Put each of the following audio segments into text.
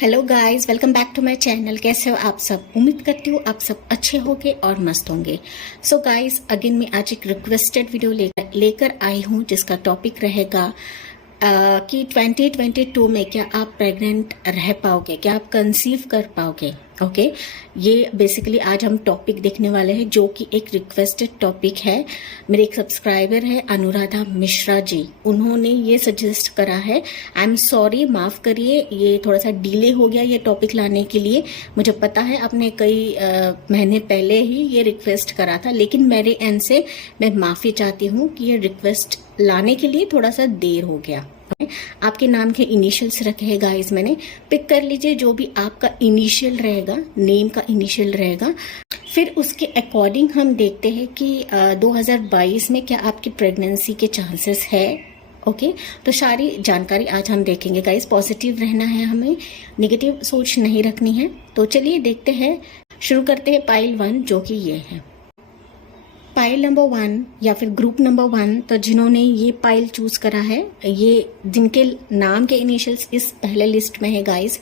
Hello guys, welcome back to my channel. कैसे हो आप सब? उम्मीद करती हूँ आप सब अच्छे होंगे और मस्त होंगे। सो गाइस, अगेन मैं आज एक रिक्वेस्टेड वीडियो लेकर आई हूँ जिसका टॉपिक रहेगा कि 2022 में क्या आप प्रेग्नेंट रह पाओगे, क्या आप कंसीव कर पाओगे। ओके, ये बेसिकली आज हम टॉपिक देखने वाले हैं जो कि एक रिक्वेस्टेड टॉपिक है। मेरे एक सब्सक्राइबर है अनुराधा मिश्रा जी, उन्होंने ये सजेस्ट करा है। आई एम सॉरी, माफ करिए, ये थोड़ा सा डिले हो गया ये टॉपिक लाने के लिए। मुझे पता है आपने कई महीने पहले ही ये रिक्वेस्ट करा था, लेकिन मेरे एंड से मैं माफी चाहती हूँ कि ये रिक्वेस्ट लाने के लिए थोड़ा सा देर हो गया। आपके नाम के इनिशियल्स रखे हैं गाइस, मैंने पिक कर लीजिए जो भी आपका इनिशियल रहेगा, नेम का इनिशियल रहेगा। फिर उसके अकॉर्डिंग हम देखते हैं कि 2022 में क्या आपकी प्रेगनेंसी के चांसेस है। ओके, तो सारी जानकारी आज हम देखेंगे गाइस। पॉजिटिव रहना है हमें, नेगेटिव सोच नहीं रखनी है। तो चलिए देखते हैं, शुरू करते हैं पाइल 1 जो कि ये है। पाइल नंबर 1 या फिर ग्रुप नंबर 1, तो जिन्होंने ये पाइल चूज करा है, ये जिनके नाम के इनिशियल्स इस पहले लिस्ट में है गाइस।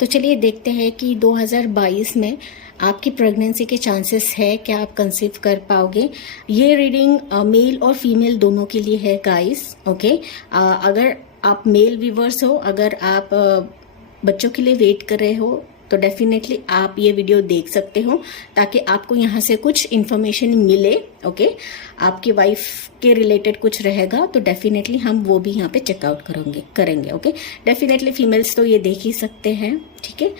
तो चलिए देखते हैं कि 2022 में आपकी प्रेगनेंसी के चांसेस है, क्या आप कंसीव कर पाओगे। ये रीडिंग मेल और फीमेल दोनों के लिए है गाइस। ओके, अगर आप मेल व्यूअर्स हो, अगर आप बच्चों के लिए वेट कर रहे हो, तो डेफिनेटली आप ये वीडियो देख सकते हो ताकि आपको यहाँ से कुछ इन्फॉर्मेशन मिले। ओके, आपकी वाइफ के रिलेटेड कुछ रहेगा तो डेफिनेटली हम वो भी यहाँ पे चेकआउट करेंगे। ओके, डेफिनेटली फीमेल्स तो ये देख ही सकते हैं। ठीक है,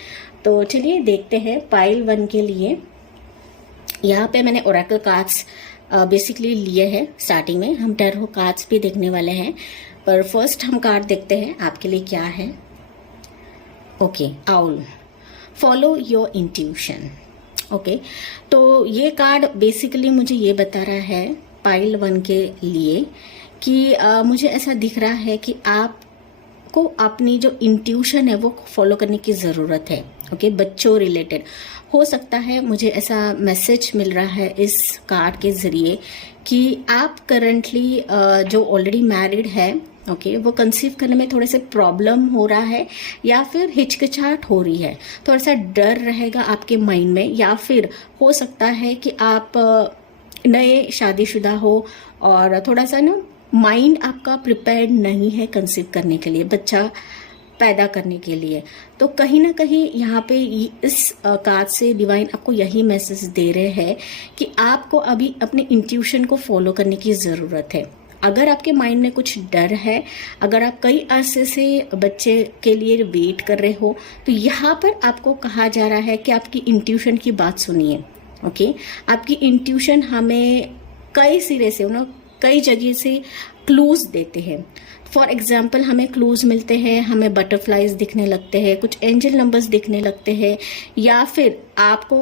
तो चलिए देखते हैं पाइल 1 के लिए। यहाँ पे मैंने ओरेकल कार्ड्स बेसिकली लिए हैं। स्टार्टिंग में हम टैरो कार्ड्स भी देखने वाले हैं, पर फर्स्ट हम कार्ड देखते हैं आपके लिए क्या है। Okay, owl, follow your intuition. Okay, तो ये कार्ड बेसिकली मुझे ये बता रहा है पाइल 1 के लिए कि मुझे ऐसा दिख रहा है कि आपको अपनी जो इंट्यूशन है वो फॉलो करने की ज़रूरत है। ओके, बच्चों रिलेटेड हो सकता है, मुझे ऐसा मैसेज मिल रहा है इस कार्ड के ज़रिए कि आप करंटली जो ऑलरेडी मैरिड है, ओके, वो कंसीव करने में थोड़े से प्रॉब्लम हो रहा है या फिर हिचकिचाहट हो रही है, थोड़ा सा डर रहेगा आपके माइंड में। या फिर हो सकता है कि आप नए शादीशुदा हो और थोड़ा सा ना माइंड आपका प्रिपेयर्ड नहीं है कंसीव करने के लिए, बच्चा पैदा करने के लिए। तो कहीं ना कहीं यहाँ पे इस कार्ड से डिवाइन आपको यही मैसेज दे रहे हैं कि आपको अभी अपने इंट्यूशन को फॉलो करने की ज़रूरत है। अगर आपके माइंड में कुछ डर है, अगर आप कई अरसे से बच्चे के लिए वेट कर रहे हो, तो यहाँ पर आपको कहा जा रहा है कि आपकी इंट्यूशन की बात सुनिए। ओके, आपकी इंट्यूशन हमें कई सिरे से कई जगह से क्लूज देते हैं। फॉर एग्जाम्पल, हमें क्लूज मिलते हैं, हमें बटरफ्लाइज दिखने लगते हैं, कुछ एंजल नंबर्स दिखने लगते हैं, या फिर आपको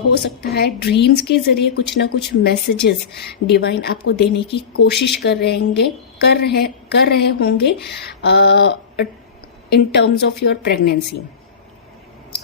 हो सकता है ड्रीम्स के जरिए कुछ ना कुछ मैसेजेस डिवाइन आपको देने की कोशिश कर रहे होंगे in terms of your pregnancy.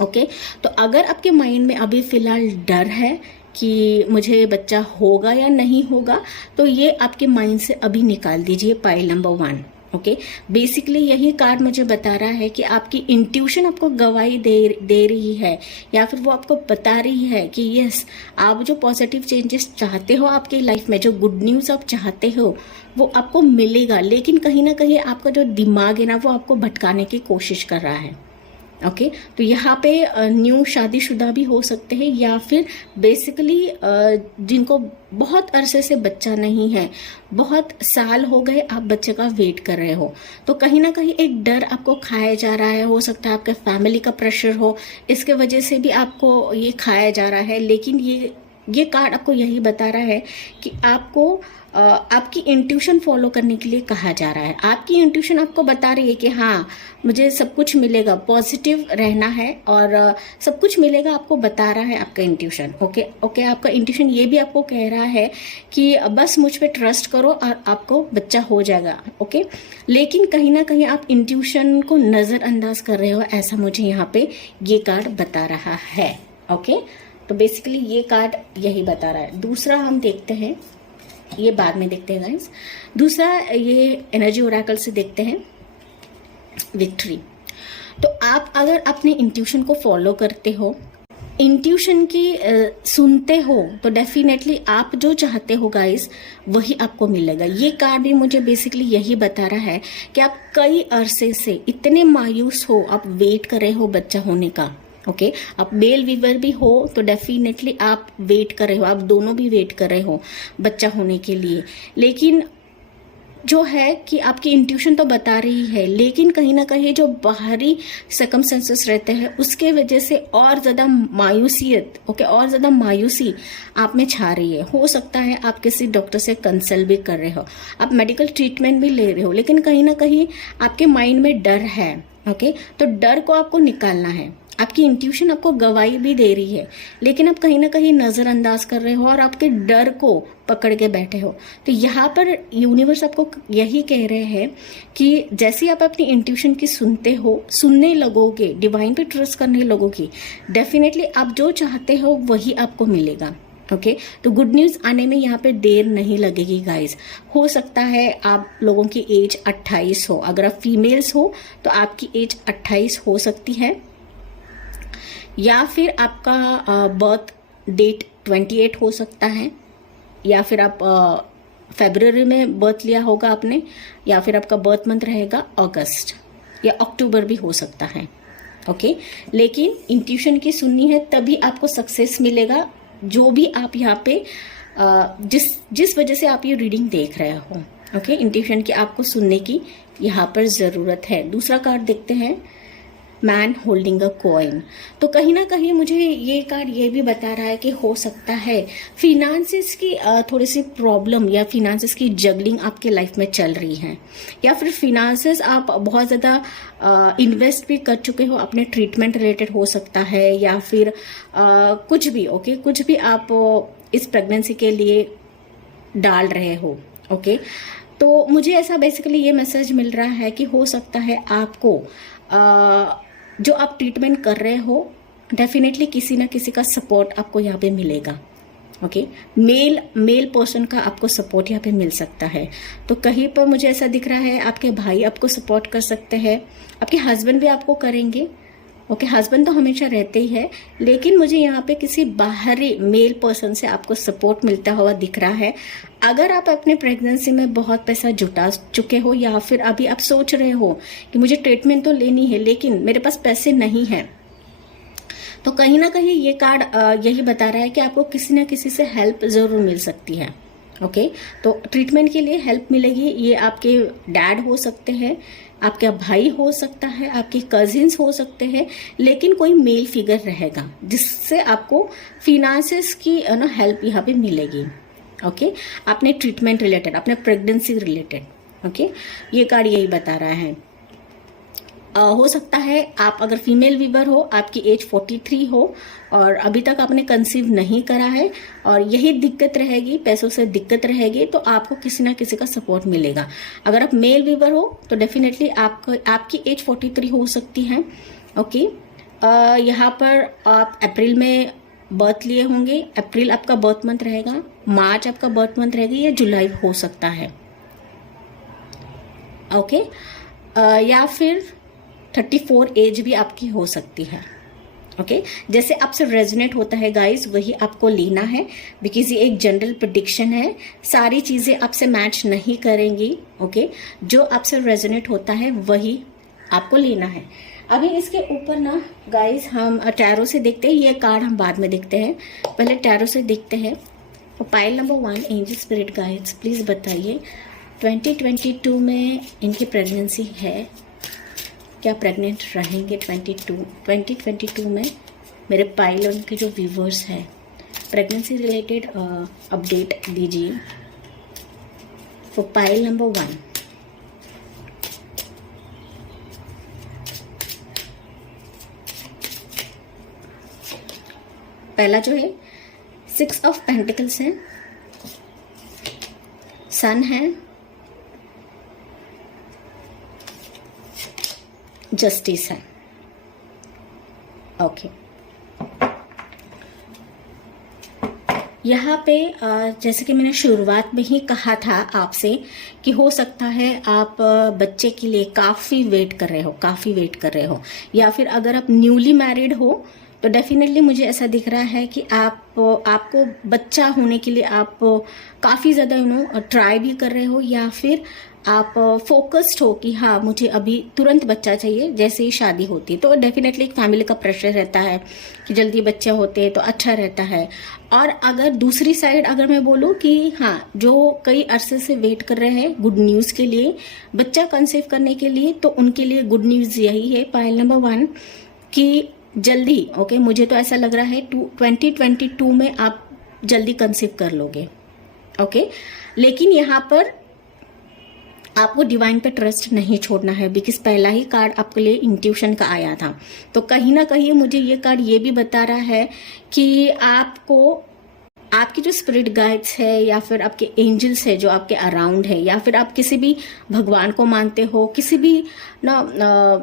Okay, तो अगर आपके माइंड में अभी फिलहाल डर है कि मुझे बच्चा होगा या नहीं होगा, तो ये आपके माइंड से अभी निकाल दीजिए पाइल नंबर 1। ओके, बेसिकली यही कार्ड मुझे बता रहा है कि आपकी इंट्यूशन आपको गवाही दे रही है, या फिर वो आपको बता रही है कि यस, आप जो पॉजिटिव चेंजेस चाहते हो आपकी लाइफ में, जो गुड न्यूज़ आप चाहते हो, वो आपको मिलेगा। लेकिन कहीं ना कहीं आपका जो दिमाग है ना, वो आपको भटकाने की कोशिश कर रहा है। ओके, तो यहाँ पे न्यू शादीशुदा भी हो सकते हैं, या फिर बेसिकली जिनको बहुत अरसे से बच्चा नहीं है, बहुत साल हो गए आप बच्चे का वेट कर रहे हो, तो कहीं ना कहीं एक डर आपको खाया जा रहा है। हो सकता है आपके फैमिली का प्रेशर हो, इसके वजह से भी आपको ये खाया जा रहा है। लेकिन ये कार्ड आपको यही बता रहा है कि आपको आपकी इंट्यूशन फॉलो करने के लिए कहा जा रहा है। आपकी इंट्यूशन आपको बता रही है कि हाँ, मुझे सब कुछ मिलेगा, पॉजिटिव रहना है और सब कुछ मिलेगा, आपको बता रहा है आपका इंट्यूशन। ओके, आपका इंट्यूशन ये भी आपको कह रहा है कि बस मुझ पे ट्रस्ट करो और आपको बच्चा हो जाएगा। ओके, लेकिन कहीं ना कहीं आप इंट्यूशन को नज़रअंदाज कर रहे हो, ऐसा मुझे यहाँ पे ये कार्ड बता रहा है। ओके, तो बेसिकली ये कार्ड यही बता रहा है। दूसरा हम देखते हैं, ये बाद में देखते हैं गाइस। दूसरा ये एनर्जी ओरेकल से देखते हैं, विक्ट्री। तो आप अगर अपने इंट्यूशन को फॉलो करते हो, इंट्यूशन की सुनते हो, तो डेफिनेटली आप जो चाहते हो गाइस वही आपको मिलेगा। ये कार्ड भी मुझे बेसिकली यही बता रहा है कि आप कई अरसे से इतने मायूस हो, आप वेट कर रहे हो बच्चा होने का। ओके आप मेल वीवर भी हो तो डेफिनेटली आप वेट कर रहे हो, आप दोनों भी वेट कर रहे हो बच्चा होने के लिए। लेकिन जो है कि आपकी इंट्यूशन तो बता रही है, लेकिन कहीं ना कहीं जो बाहरी सर्कमस्टेंसेस रहते हैं उसके वजह से और ज़्यादा मायूसियत, और ज़्यादा मायूसी आप में छा रही है। हो सकता है आप किसी डॉक्टर से कंसल्ट भी कर रहे हो, आप मेडिकल ट्रीटमेंट भी ले रहे हो, लेकिन कहीं ना कहीं आपके माइंड में डर है। तो डर को आपको निकालना है। आपकी इंट्यूशन आपको गवाही भी दे रही है, लेकिन आप कहीं ना कहीं नज़रअंदाज कर रहे हो और आपके डर को पकड़ के बैठे हो। तो यहाँ पर यूनिवर्स आपको यही कह रहे हैं कि जैसे आप अपनी इंट्यूशन की सुनने लगोगे, डिवाइन पे ट्रस्ट करने लगोगे, डेफिनेटली आप जो चाहते हो वही आपको मिलेगा। तो गुड न्यूज़ आने में यहाँ पे देर नहीं लगेगी गाइस। हो सकता है आप लोगों की एज 28 हो, अगर आप फीमेल्स हो तो आपकी एज 28 हो सकती है, या फिर आपका बर्थ डेट 28 हो सकता है, या फिर आप फरवरी में बर्थ लिया होगा आपने, या फिर आपका बर्थ मंथ रहेगा अगस्त या अक्टूबर भी हो सकता है। लेकिन इंट्यूशन की सुननी है तभी आपको सक्सेस मिलेगा, जो भी आप यहाँ पे जिस वजह से आप ये रीडिंग देख रहे हो। इंट्यूशन की आपको सुनने की यहाँ पर ज़रूरत है। दूसरा कार्ड देखते हैं, मैन होल्डिंग अ कॉइन। तो कहीं ना कहीं मुझे ये कार्ड ये भी बता रहा है कि हो सकता है फिनांसिस की थोड़ी सी प्रॉब्लम या फिनांसिस की जगलिंग आपके लाइफ में चल रही है, या फिर फिनांसिस आप बहुत ज़्यादा इन्वेस्ट भी कर चुके हो, अपने ट्रीटमेंट रिलेटेड हो सकता है, या फिर कुछ भी कुछ भी आप इस प्रेगनेंसी के लिए डाल रहे हो। तो मुझे ऐसा बेसिकली ये मैसेज मिल रहा है कि हो सकता है आपको जो आप ट्रीटमेंट कर रहे हो डेफिनेटली किसी ना किसी का सपोर्ट आपको यहाँ पे मिलेगा। मेल पर्सन का आपको सपोर्ट यहाँ पे मिल सकता है। तो कहीं पर मुझे ऐसा दिख रहा है आपके भाई आपको सपोर्ट कर सकते हैं, आपके हस्बैंड भी आपको करेंगे। हस्बैंड तो हमेशा रहते ही है, लेकिन मुझे यहाँ पे किसी बाहरी मेल पर्सन से आपको सपोर्ट मिलता हुआ दिख रहा है। अगर आप अपने प्रेगनेंसी में बहुत पैसा जुटा चुके हो, या फिर अभी आप सोच रहे हो कि मुझे ट्रीटमेंट तो लेनी है लेकिन मेरे पास पैसे नहीं है, तो कहीं ना कहीं ये कार्ड यही बता रहा है कि आपको किसी ना किसी से हेल्प ज़रूर मिल सकती है। तो ट्रीटमेंट के लिए हेल्प मिलेगी। ये आपके डैड हो सकते हैं, आपका भाई हो सकता है, आपके कजिन्स हो सकते हैं, लेकिन कोई मेल फिगर रहेगा जिससे आपको फिनांसेस की हेल्प यहाँ पे मिलेगी। अपने ट्रीटमेंट रिलेटेड, अपने प्रेगनेंसी रिलेटेड। ये कार्ड यही बता रहा है। हो सकता है आप अगर फीमेल वीवर हो, आपकी एज 43 हो और अभी तक आपने कंसीव नहीं करा है और यही दिक्कत रहेगी, पैसों से दिक्कत रहेगी, तो आपको किसी ना किसी का सपोर्ट मिलेगा। अगर आप मेल वीवर हो तो डेफिनेटली आपकी एज 43 हो सकती है। यहाँ पर आप अप्रैल में बर्थ लिए होंगे, अप्रैल आपका बर्थ मंथ रहेगा, मार्च आपका बर्थ मंथ रहेगा, या जुलाई हो सकता है। या फिर 34 एज भी आपकी हो सकती है। जैसे आपसे रेजोनेट होता है गाइस वही आपको लेना है, बिकॉज ये एक जनरल प्रेडिक्शन है, सारी चीज़ें आपसे मैच नहीं करेंगी। जो आपसे रेजोनेट होता है वही आपको लेना है। अभी इसके ऊपर ना गाइस हम टैरो से देखते हैं, ये कार्ड हम बाद में देखते हैं, पहले टैरो से देखते हैं। Pile number 1, angel spirit guides please बताइए 2022 में इनकी प्रेगनेंसी है, क्या प्रेग्नेंट रहेंगे 2022 में? मेरे पाइल और उनके जो व्यूवर्स हैं प्रेगनेंसी रिलेटेड अपडेट दीजिए। फॉर पाइल नंबर 1, पहला जो है 6 ऑफ पेंटिकल्स है, सन है, जस्टिस है। यहाँ पे जैसे कि मैंने शुरुआत में ही कहा था आपसे कि हो सकता है आप बच्चे के लिए काफ़ी वेट कर रहे हो, या फिर अगर आप न्यूली मैरिड हो तो डेफिनेटली मुझे ऐसा दिख रहा है कि आपको बच्चा होने के लिए आप काफ़ी ज़्यादा ट्राई भी कर रहे हो, या फिर आप फोकस्ड हो कि हाँ मुझे अभी तुरंत बच्चा चाहिए जैसे ही शादी होती है। तो डेफिनेटली एक फैमिली का प्रेशर रहता है कि जल्दी बच्चे होते हैं तो अच्छा रहता है। और अगर दूसरी साइड अगर मैं बोलूँ कि हाँ जो कई अरसे से वेट कर रहे हैं गुड न्यूज़ के लिए, बच्चा कंसीव करने के लिए, तो उनके लिए गुड न्यूज़ यही है पाइल नंबर 1 कि जल्दी ओके मुझे तो ऐसा लग रहा है 2022 में आप जल्दी कंसीव कर लोगे ओके। लेकिन यहाँ पर आपको डिवाइन पे ट्रस्ट नहीं छोड़ना है, बिकॉज पहला ही कार्ड आपके लिए इंट्यूशन का आया था। तो कहीं ना कहीं मुझे ये कार्ड ये भी बता रहा है कि आपको आपकी जो स्पिरिट गाइड्स है या फिर आपके एंजल्स है जो आपके अराउंड है, या फिर आप किसी भी भगवान को मानते हो, किसी भी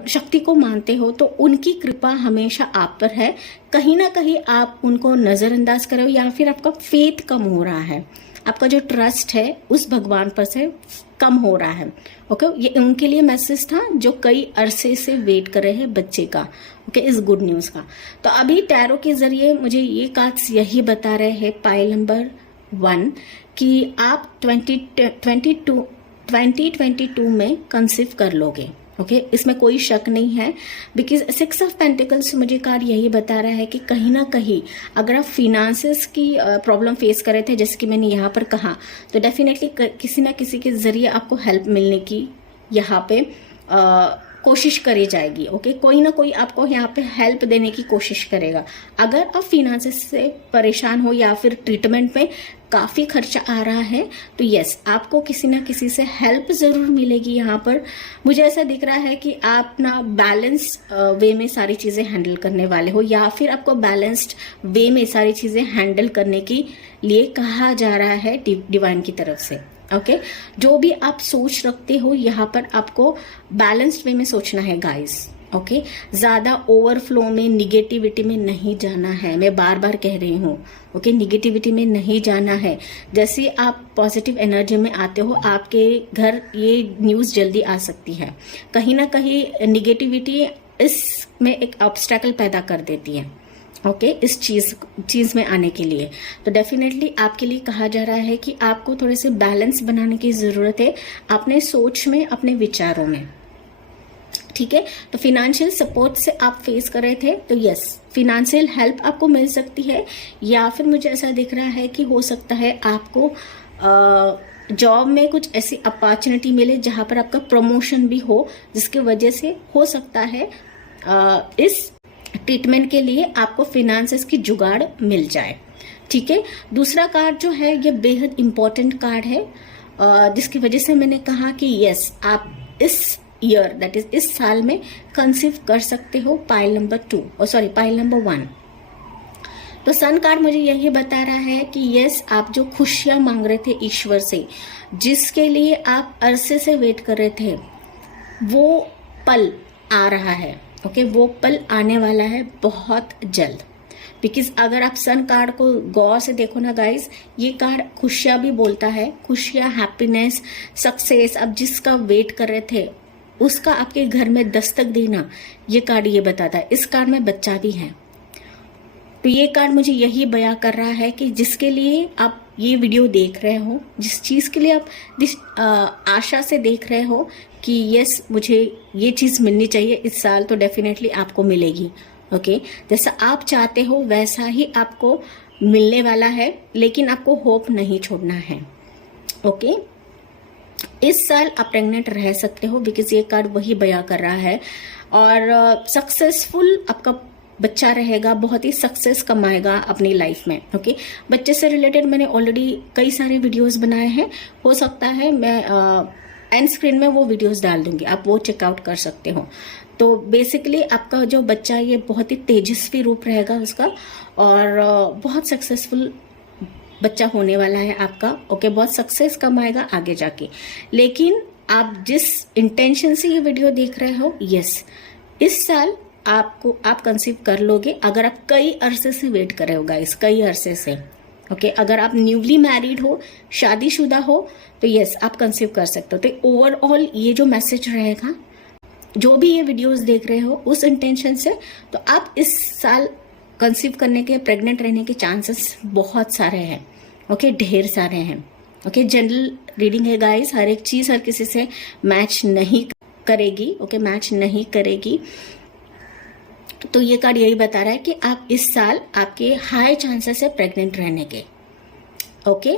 शक्ति को मानते हो, तो उनकी कृपा हमेशा आप पर है। कहीं ना कहीं आप उनको नज़रअंदाज करो या फिर आपका फेथ कम हो रहा है, आपका जो ट्रस्ट है उस भगवान पर से कम हो रहा है ओके। ये उनके लिए मैसेज था जो कई अरसे से वेट कर रहे हैं बच्चे का ओके, इस गुड न्यूज़ का। तो अभी टैरो के जरिए मुझे ये कार्ड्स यही बता रहे हैं पाइल नंबर 1 कि आप 2022 में कंसीव कर लोगे ओके, इसमें कोई शक नहीं है। बिकॉज 6 ऑफ पेंटिकल्स मुझे कार्ड यही बता रहा है कि कहीं ना कहीं अगर आप फिनांसेस की प्रॉब्लम फेस कर रहे थे, जैसे कि मैंने यहाँ पर कहा, तो डेफिनेटली किसी ना किसी के जरिए आपको हेल्प मिलने की यहाँ पे कोशिश करी जाएगी ओके। कोई ना कोई आपको यहाँ पे हेल्प देने की कोशिश करेगा। अगर आप फिनांसेस से परेशान हो या फिर ट्रीटमेंट में काफ़ी खर्चा आ रहा है, तो यस आपको किसी ना किसी से हेल्प ज़रूर मिलेगी। यहाँ पर मुझे ऐसा दिख रहा है कि आप ना बैलेंस वे में सारी चीज़ें हैंडल करने वाले हो, या फिर आपको बैलेंस्ड वे में सारी चीज़ें हैंडल करने के लिए कहा जा रहा है डिवाइन की तरफ से ओके। जो भी आप सोच रखते हो यहाँ पर आपको बैलेंस्ड वे में सोचना है गाइस ओके। ज्यादा ओवरफ्लो में निगेटिविटी में नहीं जाना है, मैं बार बार कह रही हूँ ओके, निगेटिविटी में नहीं जाना है। जैसे आप पॉजिटिव एनर्जी में आते हो आपके घर ये न्यूज़ जल्दी आ सकती है। कहीं ना कहीं निगेटिविटी इसमें एक ऑब्स्टेकल पैदा कर देती है ओके इस चीज में आने के लिए। तो डेफिनेटली आपके लिए कहा जा रहा है कि आपको थोड़े से बैलेंस बनाने की जरूरत है अपने सोच में, अपने विचारों में, ठीक है। तो फिनेंशियल सपोर्ट से आप फेस कर रहे थे, तो यस फिनेंशियल हेल्प आपको मिल सकती है, या फिर मुझे ऐसा दिख रहा है कि हो सकता है आपको जॉब में कुछ ऐसी अपॉर्चुनिटी मिले जहां पर आपका प्रमोशन भी हो, जिसकी वजह से हो सकता है इस ट्रीटमेंट के लिए आपको फिनेंसेस की जुगाड़ मिल जाए, ठीक है। दूसरा कार्ड जो है ये बेहद इंपॉर्टेंट कार्ड है, जिसकी वजह से मैंने कहा कि यस आप इस ईयर दैट इज इस साल में कंसीव कर सकते हो पाइल नंबर 1। तो सन कार्ड मुझे यही बता रहा है कि यस आप जो खुशियां मांग रहे थे ईश्वर से, जिसके लिए आप अरसे से वेट कर रहे थे, वो पल आ रहा है ओके वो पल आने वाला है बहुत जल्द। बिकॉज अगर आप सन कार्ड को गौर से देखो ना गाइस, ये कार्ड खुशियां भी बोलता है, खुशियां, हैप्पीनेस, सक्सेस। आप जिसका वेट कर रहे थे उसका आपके घर में दस्तक देना, ये कार्ड ये बताता है। इस कार्ड में बच्चा भी है, तो ये कार्ड मुझे यही बयां कर रहा है कि जिसके लिए आप ये वीडियो देख रहे हो, जिस चीज़ के लिए आप जिस आशा से देख रहे हो कि यस मुझे ये चीज़ मिलनी चाहिए इस साल, तो डेफिनेटली आपको मिलेगी ओके। जैसा आप चाहते हो वैसा ही आपको मिलने वाला है, लेकिन आपको होप नहीं छोड़ना है ओके। इस साल आप प्रेग्नेंट रह सकते हो, बिकॉज ये कार्ड वही बयां कर रहा है। और सक्सेसफुल आपका बच्चा रहेगा, बहुत ही सक्सेस कमाएगा अपनी लाइफ में ओके। बच्चे से रिलेटेड मैंने ऑलरेडी कई सारे वीडियोस बनाए हैं, हो सकता है मैं एंड स्क्रीन में वो वीडियोस डाल दूंगी, आप वो चेकआउट कर सकते हो। तो बेसिकली आपका जो बच्चा ये बहुत ही तेजस्वी रूप रहेगा उसका, और बहुत सक्सेसफुल बच्चा होने वाला है आपका ओके। बहुत सक्सेस कमाएगा आगे जाके। लेकिन आप जिस इंटेंशन से ये वीडियो देख रहे हो, यस इस साल आप कंसीव कर लोगे, अगर आप कई अरसे से वेट कर रहे हो गाइस, कई अरसे से ओके अगर आप न्यूली मैरिड हो, शादीशुदा हो, तो यस आप कंसीव कर सकते हो। तो ओवरऑल ये जो मैसेज रहेगा, जो भी ये वीडियोस देख रहे हो उस इंटेंशन से, तो आप इस साल कंसीव करने के, प्रेग्नेंट रहने के चांसेस बहुत सारे हैं। ओके ढेर सारे हैं। ओके जनरल रीडिंग है गाइस, हर एक चीज हर किसी से मैच नहीं करेगी। ओके मैच नहीं करेगी। तो ये कार्ड यही बता रहा है कि आप इस साल आपके हाई चांसेस है प्रेग्नेंट रहने के। ओके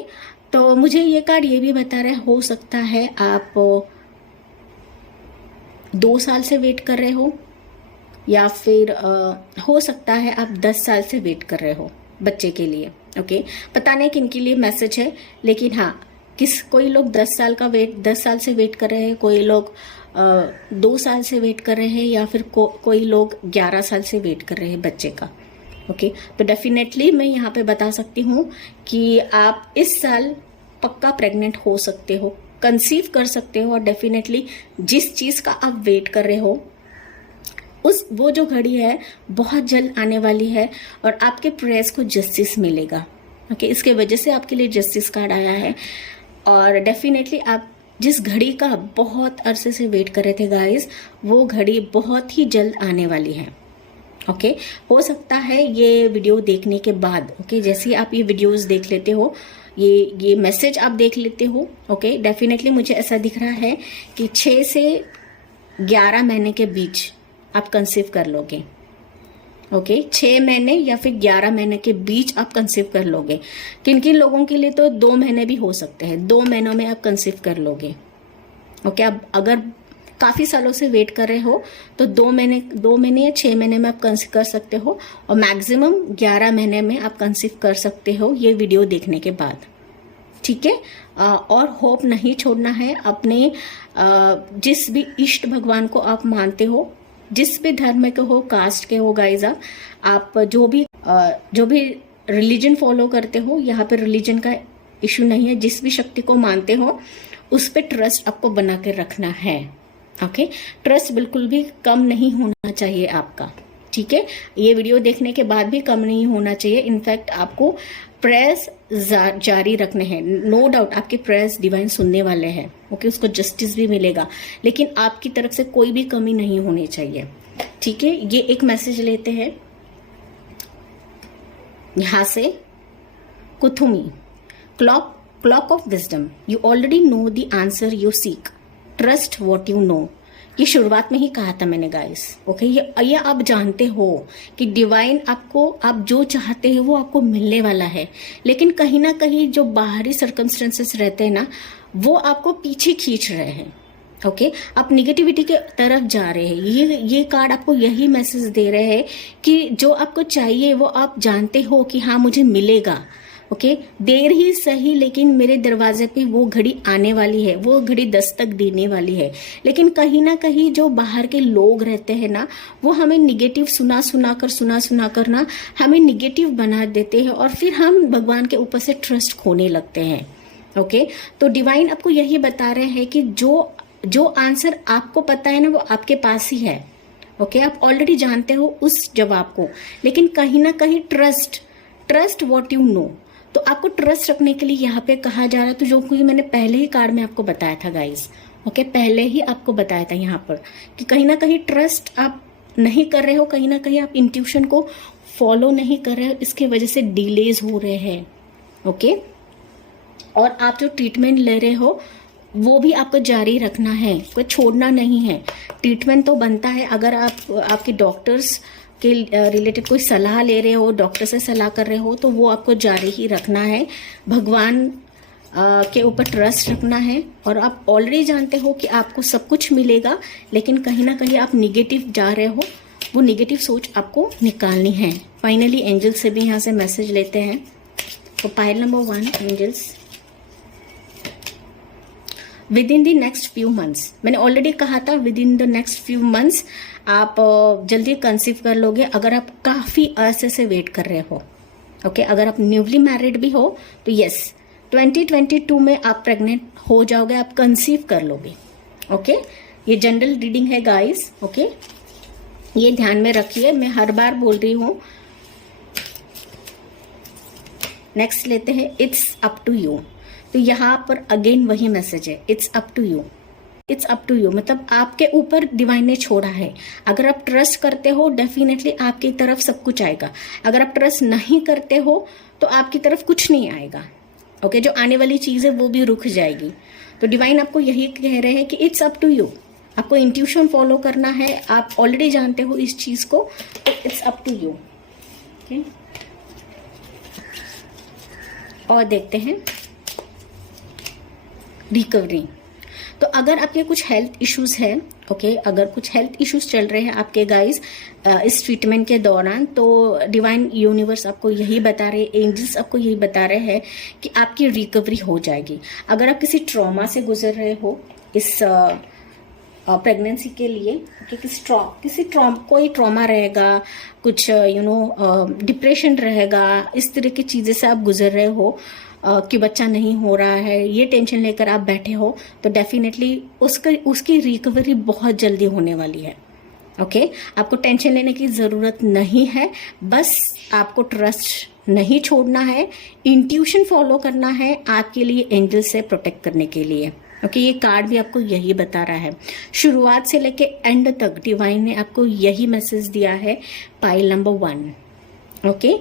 तो मुझे ये कार्ड ये भी बता रहा है, हो सकता है आप 2 साल से वेट कर रहे हो, या फिर हो सकता है आप 10 साल से वेट कर रहे हो बच्चे के लिए। ओके पता नहीं किन के लिए मैसेज है, लेकिन हाँ कोई लोग 10 साल से वेट कर रहे हैं, कोई लोग 2 साल से वेट कर रहे हैं, या फिर कोई लोग 11 साल से वेट कर रहे हैं बच्चे का। ओके तो डेफिनेटली मैं यहाँ पे बता सकती हूँ कि आप इस साल पक्का प्रेग्नेंट हो सकते हो, कंसीव कर सकते हो, और डेफिनेटली जिस चीज का आप वेट कर रहे हो वो जो घड़ी है बहुत जल्द आने वाली है, और आपके प्रेयर्स को जस्टिस मिलेगा। ओके इसके वजह से आपके लिए जस्टिस कार्ड आया है, और डेफिनेटली आप जिस घड़ी का बहुत अरसे से वेट कर रहे थे गाइस, वो घड़ी बहुत ही जल्द आने वाली है। ओके हो सकता है ये वीडियो देखने के बाद, ओके जैसे आप ये वीडियोस देख लेते हो, ये मैसेज आप देख लेते हो, ओके डेफिनेटली मुझे ऐसा दिख रहा है कि 6 से 11 महीने के बीच आप कंसीव कर लोगे। ओके 6 महीने या फिर 11 महीने के बीच आप कंसीव कर लोगे। किन किन लोगों के लिए तो 2 महीने भी हो सकते हैं, 2 महीनों में आप कंसीव कर लोगे। ओके अब अगर काफी सालों से वेट कर रहे हो तो 2 महीने या 6 महीने में आप कंसीव कर सकते हो, और मैक्सिमम 11 महीने में आप कंसीव कर सकते हो ये वीडियो देखने के बाद। ठीक है और होप नहीं छोड़ना है अपने जिस भी इष्ट भगवान को आप मानते हो, जिस भी धर्म के हो, कास्ट के हो गाइज, आप जो भी रिलीजन फॉलो करते हो, यहाँ पे रिलीजन का इशू नहीं है, जिस भी शक्ति को मानते हो उस पे ट्रस्ट आपको बना के रखना है। ओके ट्रस्ट बिल्कुल भी कम नहीं होना चाहिए आपका। ठीक है ये वीडियो देखने के बाद भी कम नहीं होना चाहिए, इनफैक्ट आपको प्रेयर्स जारी रखने हैं। नो डाउट आपके प्रेयर्स डिवाइन सुनने वाले हैं। ओके उसको जस्टिस भी मिलेगा, लेकिन आपकी तरफ से कोई भी कमी नहीं होनी चाहिए। ठीक है ये एक मैसेज लेते हैं यहां से, Kuthumi cloak of wisdom, you already know the answer you seek, trust what you know. ये शुरुआत में ही कहा था मैंने गाइस। ओके ये आप जानते हो कि डिवाइन आपको, आप जो चाहते हैं वो आपको मिलने वाला है, लेकिन कहीं ना कहीं जो बाहरी सर्कमस्टेंसेस रहते हैं ना, वो आपको पीछे खींच रहे हैं। ओके आप निगेटिविटी के तरफ जा रहे हैं। ये कार्ड आपको यही मैसेज दे रहे हैं कि जो आपको चाहिए वो आप जानते हो कि हाँ मुझे मिलेगा। ओके देर ही सही, लेकिन मेरे दरवाजे पे वो घड़ी आने वाली है, वो घड़ी दस्तक देने वाली है। लेकिन कहीं ना कहीं जो बाहर के लोग रहते हैं ना, वो हमें निगेटिव सुना कर ना हमें निगेटिव बना देते हैं, और फिर हम भगवान के ऊपर से ट्रस्ट खोने लगते हैं। ओके तो डिवाइन आपको यही बता रहे हैं कि जो आंसर आपको पता है ना, वो आपके पास ही है। ओके आप ऑलरेडी जानते हो उस जवाब को, लेकिन कहीं ना कहीं ट्रस्ट व्हाट यू नो। तो आपको ट्रस्ट रखने के लिए यहाँ पे कहा जा रहा है, तो जो कि मैंने पहले ही कार्ड में आपको बताया था गाइस। ओके पहले ही आपको बताया था यहाँ पर कि कहीं ना कहीं ट्रस्ट आप नहीं कर रहे हो, कहीं ना कहीं आप इंट्यूशन को फॉलो नहीं कर रहे हो, इसकी वजह से डिलेज हो रहे हैं। ओके और आप जो ट्रीटमेंट ले रहे हो वो भी आपको जारी रखना है, कोई छोड़ना नहीं है। ट्रीटमेंट तो बनता है, अगर आप आपके डॉक्टर्स के रिलेटेड कोई सलाह ले रहे हो, डॉक्टर से सलाह कर रहे हो, तो वो आपको जारी ही रखना है। भगवान के ऊपर ट्रस्ट रखना है, और आप ऑलरेडी जानते हो कि आपको सब कुछ मिलेगा, लेकिन कहीं ना कहीं आप निगेटिव जा रहे हो, वो निगेटिव सोच आपको निकालनी है। फाइनली एंजल से भी यहाँ से मैसेज लेते हैं। तो pile number 1 angels, within the next few months, मैंने ऑलरेडी कहा था within the next few months आप जल्दी कंसीव कर लोगे, अगर आप काफी अरसे से वेट कर रहे हो। ओके अगर आप न्यूली मैरिड भी हो तो यस 2022 में आप प्रेग्नेंट हो जाओगे, आप कंसीव कर लोगे। ओके ये जनरल रीडिंग है गाइस। ओके ये ध्यान में रखिए, मैं हर बार बोल रही हूँ नेक्स्ट लेते हैं इट्स अप टू यू। तो यहाँ पर अगेन वही मैसेज है, it's up to you. It's up to you मतलब आपके ऊपर डिवाइन ने छोड़ा है। अगर आप ट्रस्ट करते हो डेफिनेटली आपकी तरफ सब कुछ आएगा। अगर आप ट्रस्ट नहीं करते हो तो आपकी तरफ कुछ नहीं आएगा। ओके, जो आने वाली चीज है वो भी रुक जाएगी। तो डिवाइन आपको यही कह रहे हैं कि इट्स अप टू यू। आपको इंट्यूशन फॉलो करना है, आप ऑलरेडी जानते हो इस चीज को, तो it's up to you. Okay, और देखते हैं रिकवरी। तो अगर आपके कुछ हेल्थ इश्यूज है, ओके, अगर कुछ हेल्थ इश्यूज चल रहे हैं आपके गाइस इस ट्रीटमेंट के दौरान, तो डिवाइन यूनिवर्स आपको यही बता रहे, एंजल्स आपको यही बता रहे हैं कि आपकी रिकवरी हो जाएगी। अगर आप किसी ट्रॉमा से गुजर रहे हो इस प्रेगनेंसी के लिए, कोई ट्रॉमा रहेगा, कुछ डिप्रेशन रहेगा, इस तरह की चीजें से आप गुजर रहे हो कि बच्चा नहीं हो रहा है, ये टेंशन लेकर आप बैठे हो, तो डेफिनेटली उसकी रिकवरी बहुत जल्दी होने वाली है। ओके, आपको टेंशन लेने की ज़रूरत नहीं है, बस आपको ट्रस्ट नहीं छोड़ना है, इंट्यूशन फॉलो करना है आपके लिए एंजल से प्रोटेक्ट करने के लिए। ओके, ये कार्ड भी आपको यही बता रहा है। शुरुआत से लेके एंड तक डिवाइन ने आपको यही मैसेज दिया है, पाइल नंबर 1। ओके,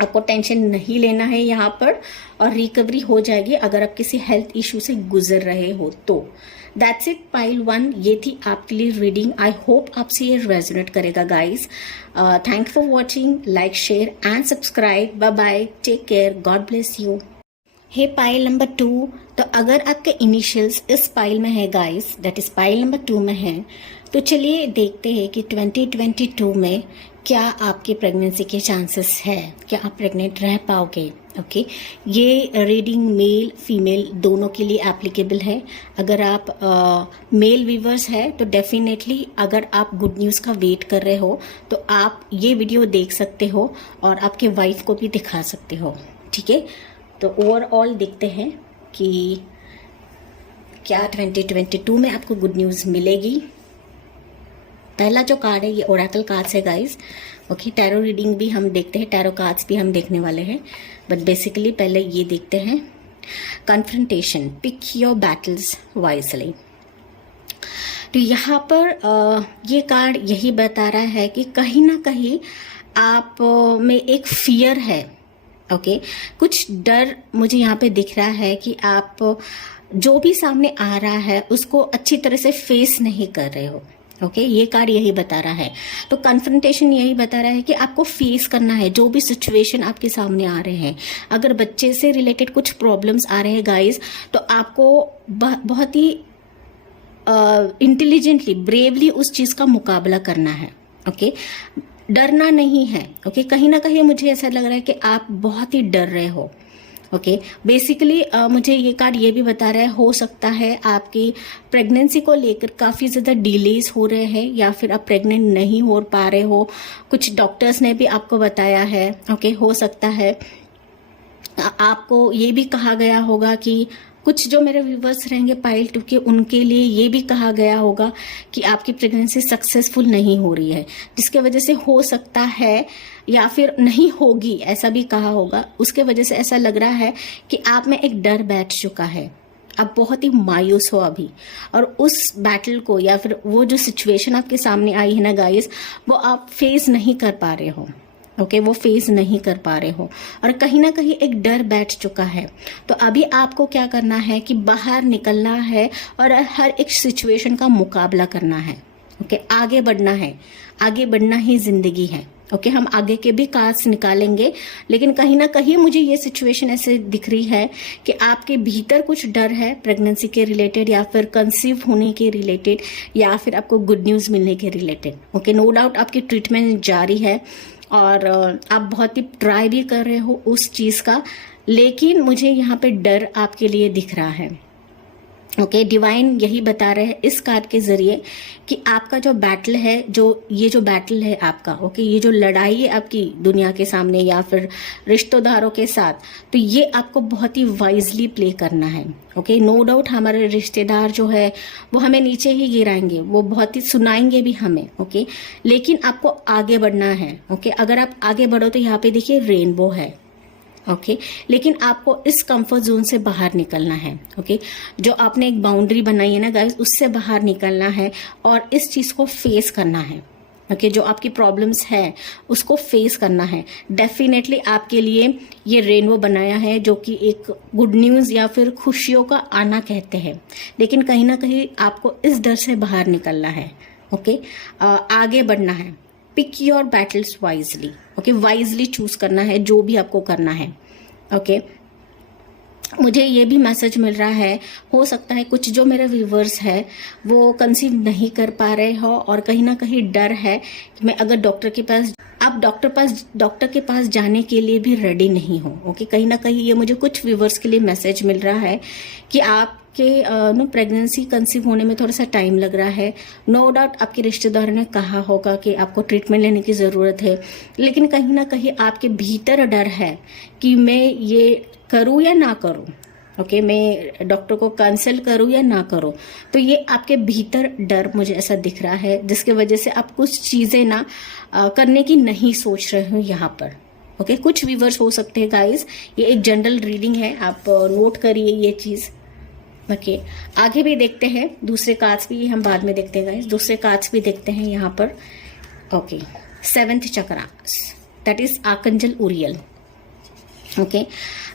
आपको टेंशन नहीं लेना है यहाँ पर, और रिकवरी हो जाएगी अगर आप किसी हेल्थ इश्यू से गुजर रहे हो तो। दैट्स इट, पाइल 1 ये थी आपके लिए रीडिंग। आई होप आपसे ये रेजोनेट करेगा guys. Thank for watching, like, share and subscribe. Bye bye, take care, God bless you. Hey pile number 2, तो अगर आपके इनिशियल्स इस पाइल में है guys, that is pile number 2 में है, तो चलिए देखते हैं कि 2022 में क्या आपकी प्रेगनेंसी के चांसेस है, क्या आप प्रेग्नेंट रह पाओगे। ओके, ये रीडिंग मेल फीमेल दोनों के लिए एप्लीकेबल है। अगर आप मेल व्यूवर्स है तो डेफिनेटली अगर आप गुड न्यूज़ का वेट कर रहे हो तो आप ये वीडियो देख सकते हो और आपके वाइफ को भी दिखा सकते हो। ठीक है, तो ओवरऑल देखते हैं कि क्या 2022 में आपको गुड न्यूज़ मिलेगी। पहला जो कार्ड है ये ओरेकल कार्ड्स है गाइस। ओके, टैरो रीडिंग भी हम देखते हैं, टैरो कार्ड्स भी हम देखने वाले हैं, बट बेसिकली पहले ये देखते हैं confrontation, pick your battles wisely. तो यहाँ पर ये कार्ड यही बता रहा है कि कहीं ना कहीं आप में एक फियर है। ओके, कुछ डर मुझे यहाँ पे दिख रहा है कि आप जो भी सामने आ रहा है उसको अच्छी तरह से फेस नहीं कर रहे हो। ओके, ये कार्ड यही बता रहा है। तो कन्फ्रंटेशन यही बता रहा है कि आपको फेस करना है जो भी सिचुएशन आपके सामने आ रहे हैं। अगर बच्चे से रिलेटेड कुछ प्रॉब्लम्स आ रहे हैं गाइस, तो आपको बहुत ही इंटेलिजेंटली, ब्रेवली उस चीज का मुकाबला करना है। ओके, डरना नहीं है। ओके, कहीं ना कहीं मुझे ऐसा लग रहा है कि आप बहुत ही डर रहे हो। ओके, बेसिकली मुझे ये कार्ड ये भी बता रहा है, हो सकता है आपकी प्रेगनेंसी को लेकर काफ़ी ज़्यादा डिलेज हो रहे हैं या फिर आप प्रेग्नेंट नहीं हो पा रहे हो। कुछ डॉक्टर्स ने भी आपको बताया है। ओके, हो सकता है आपको ये भी कहा गया होगा कि कुछ जो मेरे व्यूवर्स रहेंगे पाइल 2 के, उनके लिए ये भी कहा गया होगा कि आपकी प्रेगनेंसी सक्सेसफुल नहीं हो रही है, जिसके वजह से हो सकता है या फिर नहीं होगी, ऐसा भी कहा होगा। उसके वजह से ऐसा लग रहा है कि आप में एक डर बैठ चुका है, आप बहुत ही मायूस हो अभी, और उस बैटल को या फिर वो जो सिचुएशन आपके सामने आई है ना गाइस, वो आप फेस नहीं कर पा रहे हो। ओके, वो फेस नहीं कर पा रहे हो और कहीं ना कहीं एक डर बैठ चुका है। तो अभी आपको क्या करना है कि बाहर निकलना है और हर एक सिचुएशन का मुकाबला करना है। ओके, आगे बढ़ना है, आगे बढ़ना ही जिंदगी है। ओके, हम आगे के भी कार्ड्स निकालेंगे, लेकिन कहीं ना कहीं मुझे ये सिचुएशन ऐसे दिख रही है कि आपके भीतर कुछ डर है प्रेगनेंसी के रिलेटेड या फिर कंसीव होने के रिलेटेड या फिर आपको गुड न्यूज़ मिलने के रिलेटेड। ओके, नो डाउट आपकी ट्रीटमेंट जारी है और आप बहुत ही ट्राई भी कर रहे हो उस चीज़ का, लेकिन मुझे यहाँ पे डर आपके लिए दिख रहा है। ओके, डिवाइन यही बता रहे हैं इस कार्ड के जरिए कि आपका जो बैटल है, ये जो बैटल है आपका, ओके, ये जो लड़ाई है आपकी दुनिया के सामने या फिर रिश्तेदारों के साथ, तो ये आपको बहुत ही वाइजली प्ले करना है। ओके, नो डाउट हमारे रिश्तेदार जो है वो हमें नीचे ही गिराएंगे, वो बहुत ही सुनाएंगे भी हमें। ओके, लेकिन आपको आगे बढ़ना है। ओके, अगर आप आगे बढ़ो तो यहाँ पे देखिए रेनबो है। ओके लेकिन आपको इस कंफर्ट जोन से बाहर निकलना है। ओके जो आपने एक बाउंड्री बनाई है ना गाइस, उससे बाहर निकलना है और इस चीज को फेस करना है। ओके जो आपकी प्रॉब्लम्स है उसको फेस करना है। डेफिनेटली आपके लिए ये रेनबो बनाया है, जो कि एक गुड न्यूज या फिर खुशियों का आना कहते हैं, लेकिन कहीं ना कहीं आपको इस डर से बाहर निकलना है। ओके आगे बढ़ना है। Pick your battles wisely. Okay wisely choose करना है जो भी आपको करना है। ओके मुझे ये भी मैसेज मिल रहा है, हो सकता है कुछ जो मेरे व्यूवर्स है वो कंसीव नहीं कर पा रहे हो और कहीं ना कहीं डर है कि मैं अगर डॉक्टर के पास जाने के लिए भी रेडी नहीं हो। ओके कहीं ना कहीं ये मुझे कुछ व्यूवर्स के लिए मैसेज मिल रहा है कि आपके प्रेगनेंसी कंसीव होने में थोड़ा सा टाइम लग रहा है। नो डाउट आपके रिश्तेदारों ने कहा होगा कि आपको ट्रीटमेंट लेने की ज़रूरत है, लेकिन कहीं ना कहीं आपके भीतर डर है कि मैं ये करूं या ना करूं। ओके मैं डॉक्टर को कंसल्ट करूं या ना करूं। तो ये आपके भीतर डर मुझे ऐसा दिख रहा है, जिसके वजह से आप कुछ चीजें ना करने की नहीं सोच रहे हो यहाँ पर। ओके कुछ व्यूवर्स हो सकते हैं गाइस, ये एक जनरल रीडिंग है, आप नोट करिए ये चीज। ओके आगे भी देखते हैं, दूसरे कार्ड्स भी हम बाद में देखते हैं गाइस, दूसरे कार्ड्स भी देखते हैं यहाँ पर। Okay 7th chakra that is archangel Uriel. Okay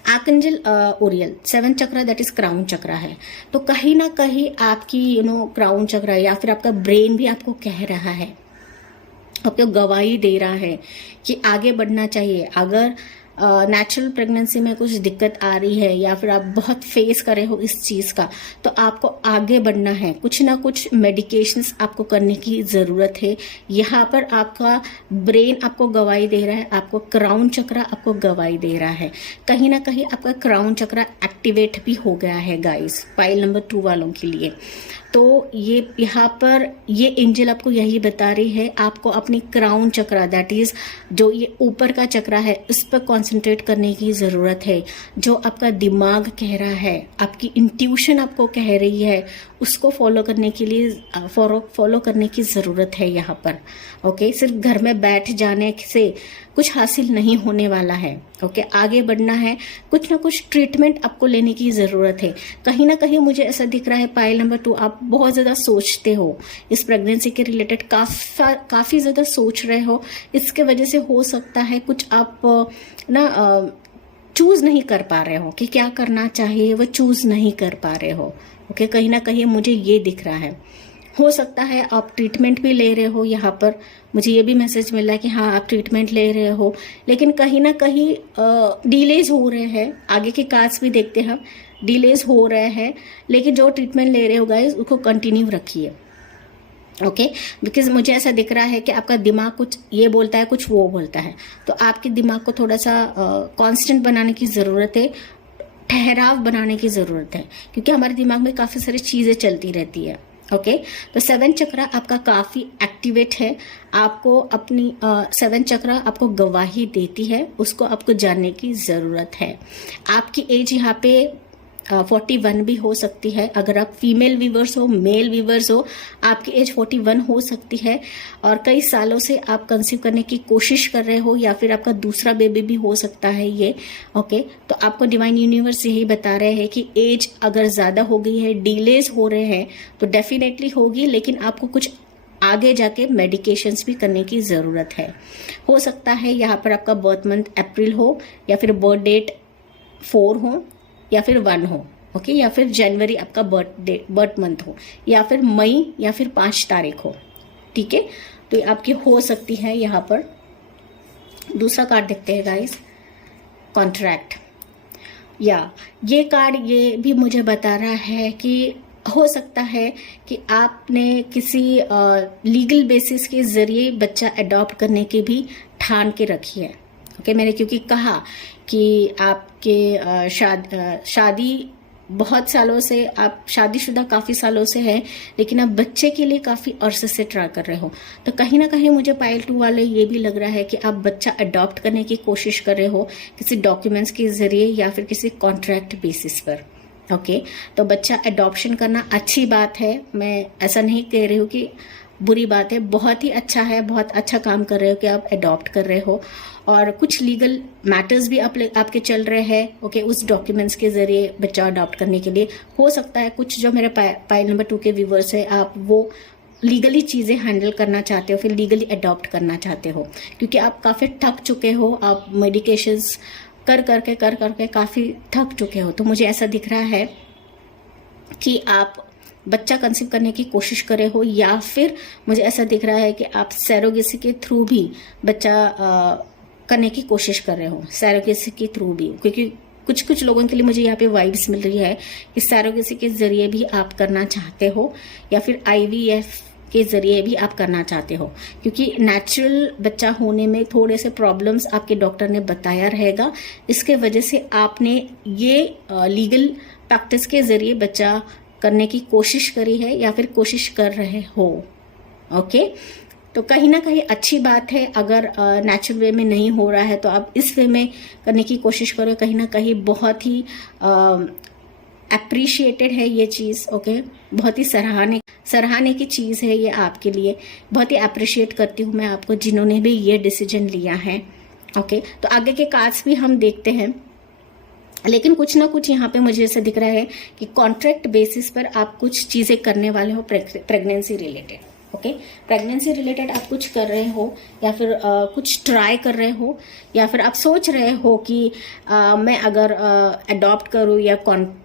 archangel Uriel 7th chakra that is crown chakra है। तो कहीं ना कहीं आपकी क्राउन चक्रा या फिर आपका ब्रेन भी आपको कह रहा है, आपको गवाही दे रहा है कि आगे बढ़ना चाहिए। अगर नेचुरल प्रेगनेंसी में कुछ दिक्कत आ रही है या फिर आप बहुत फेस कर रहे हो इस चीज का, तो आपको आगे बढ़ना है। कुछ ना कुछ मेडिकेशंस आपको करने की जरूरत है। यहाँ पर आपका ब्रेन आपको गवाही दे रहा है, आपको क्राउन चक्रा आपको गवाही दे रहा है। कहीं ना कहीं आपका क्राउन चक्रा एक्टिवेट भी हो गया है गाइस, पाइल नंबर 2 वालों के लिए। तो ये यहाँ पर ये एंजल आपको यही बता रही है, आपको अपनी क्राउन चक्रा दैट इज जो ये ऊपर का चक्रा है इस पर कंसंट्रेट करने की जरूरत है। जो आपका दिमाग कह रहा है, आपकी इंट्यूशन आपको कह रही है, उसको फॉलो करने के लिए फॉलो करने की जरूरत है यहाँ पर। ओके सिर्फ घर में बैठ जाने से कुछ हासिल नहीं होने वाला है। ओके आगे बढ़ना है, कुछ ना कुछ ट्रीटमेंट आपको लेने की जरूरत है। कहीं ना कहीं मुझे ऐसा दिख रहा है पाइल नंबर 2 आप बहुत ज्यादा सोचते हो इस प्रेगनेंसी के रिलेटेड, काफी ज्यादा सोच रहे हो। इसके वजह से हो सकता है कुछ आप चूज नहीं कर पा रहे हो कि क्या करना चाहिए, वो चूज नहीं कर पा रहे हो। ओके कहीं ना कहीं मुझे ये दिख रहा है। हो सकता है आप ट्रीटमेंट भी ले रहे हो, यहाँ पर मुझे ये भी मैसेज मिल रहा है कि हाँ आप ट्रीटमेंट ले रहे हो, लेकिन कहीं ना कहीं डिलेज हो रहे हैं। आगे के कार्ड्स भी देखते हैं हम, डिलेज हो रहे हैं, लेकिन जो ट्रीटमेंट ले रहे हो गाइस उसको कंटिन्यू रखिए। ओके बिकॉज मुझे ऐसा दिख रहा है कि आपका दिमाग कुछ ये बोलता है कुछ वो बोलता है, तो आपके दिमाग को थोड़ा सा कांस्टेंट बनाने की ज़रूरत है, ठहराव बनाने की ज़रूरत है, क्योंकि हमारे दिमाग में काफ़ी सारी चीज़ें चलती रहती है। ओके तो 7th चक्रा आपका काफ़ी एक्टिवेट है। आपको अपनी 7th चक्रा आपको गवाही देती है, उसको आपको जानने की ज़रूरत है। आपकी एज यहाँ पे 41 भी हो सकती है। अगर आप फीमेल वीवर्स हो, मेल वीवर्स हो, आपकी एज 41 हो सकती है और कई सालों से आप कंसीव करने की कोशिश कर रहे हो या फिर आपका दूसरा बेबी भी हो सकता है ये। ओके तो आपको डिवाइन यूनिवर्स यही बता रहे हैं कि एज अगर ज़्यादा हो गई है, डिलेज हो रहे हैं, तो डेफिनेटली होगी, लेकिन आपको कुछ आगे जाके मेडिकेशंस भी करने की ज़रूरत है। हो सकता है यहाँ पर आपका बर्थ मंथ अप्रैल हो या फिर बर्थ डेट 4 हो या फिर 1 हो। ओके या फिर जनवरी आपका बर्थ मंथ हो या फिर मई या फिर 5 तारीख हो। ठीक है तो आपकी हो सकती है यहाँ पर। दूसरा कार्ड देखते हैं गाइस, कॉन्ट्रैक्ट। या ये कार्ड ये भी मुझे बता रहा है कि हो सकता है कि आपने किसी लीगल बेसिस के जरिए बच्चा अडॉप्ट करने की भी ठान के रखी है। ओके मैंने क्योंकि कहा कि आपके शादी बहुत सालों से, आप शादीशुदा काफ़ी सालों से हैं, लेकिन आप बच्चे के लिए काफ़ी अरसे से ट्राई कर रहे हो। तो कहीं ना कहीं मुझे पाइल 2 वाले ये भी लग रहा है कि आप बच्चा अडॉप्ट करने की कोशिश कर रहे हो किसी डॉक्यूमेंट्स के जरिए या फिर किसी कॉन्ट्रैक्ट बेसिस पर। ओके तो बच्चा अडॉप्शन करना अच्छी बात है, मैं ऐसा नहीं कह रही हूँ कि बुरी बात है, बहुत ही अच्छा है, बहुत अच्छा काम कर रहे हो कि आप अडॉप्ट कर रहे हो। और कुछ लीगल मैटर्स भी आपके चल रहे हैं, ओके, उस डॉक्यूमेंट्स के जरिए बच्चा अडॉप्ट करने के लिए। हो सकता है कुछ जो मेरे पाइल नंबर 2 के व्यूवर्स है, आप वो लीगली चीज़ें हैंडल करना चाहते हो, फिर लीगली अडॉप्ट करना चाहते हो, क्योंकि आप काफ़ी थक चुके हो, आप मेडिकेशंस कर करके काफ़ी थक चुके हो। तो मुझे ऐसा दिख रहा है कि आप बच्चा कंसीव करने की कोशिश करे हो, या फिर मुझे ऐसा दिख रहा है कि आप सैरोगेसी के थ्रू भी बच्चा करने की कोशिश कर रहे हो, सैरोगेसी के थ्रू भी, क्योंकि कुछ लोगों के लिए मुझे यहाँ पे वाइब्स मिल रही है कि सैरोगेसी के जरिए भी आप करना चाहते हो, या फिर IVF के जरिए भी आप करना चाहते हो, क्योंकि नेचुरल बच्चा होने में थोड़े से प्रॉब्लम्स आपके डॉक्टर ने बताया रहेगा। इसके वजह से आपने ये लीगल प्रैक्टिस के जरिए बच्चा करने की कोशिश करी है, या फिर कोशिश कर रहे हो, ओके। तो कहीं ना कहीं अच्छी बात है। अगर नेचुरल वे में नहीं हो रहा है तो आप इस वे में करने की कोशिश करो। कहीं ना कहीं बहुत ही अप्रिशिएटेड है ये चीज़, ओके, बहुत ही सराहने की चीज़ है ये आपके लिए। बहुत ही अप्रिशिएट करती हूँ मैं आपको, जिन्होंने भी ये डिसीजन लिया है, ओके। तो आगे के कार्ड्स भी हम देखते हैं, लेकिन कुछ ना कुछ यहाँ पे मुझे ऐसा दिख रहा है कि कॉन्ट्रैक्ट बेसिस पर आप कुछ चीज़ें करने वाले हो pregnancy related, okay. Pregnancy related आप कुछ कर रहे हो, या फिर कुछ ट्राई कर रहे हो, या फिर आप सोच रहे हो कि मैं अगर अडॉप्ट करूँ या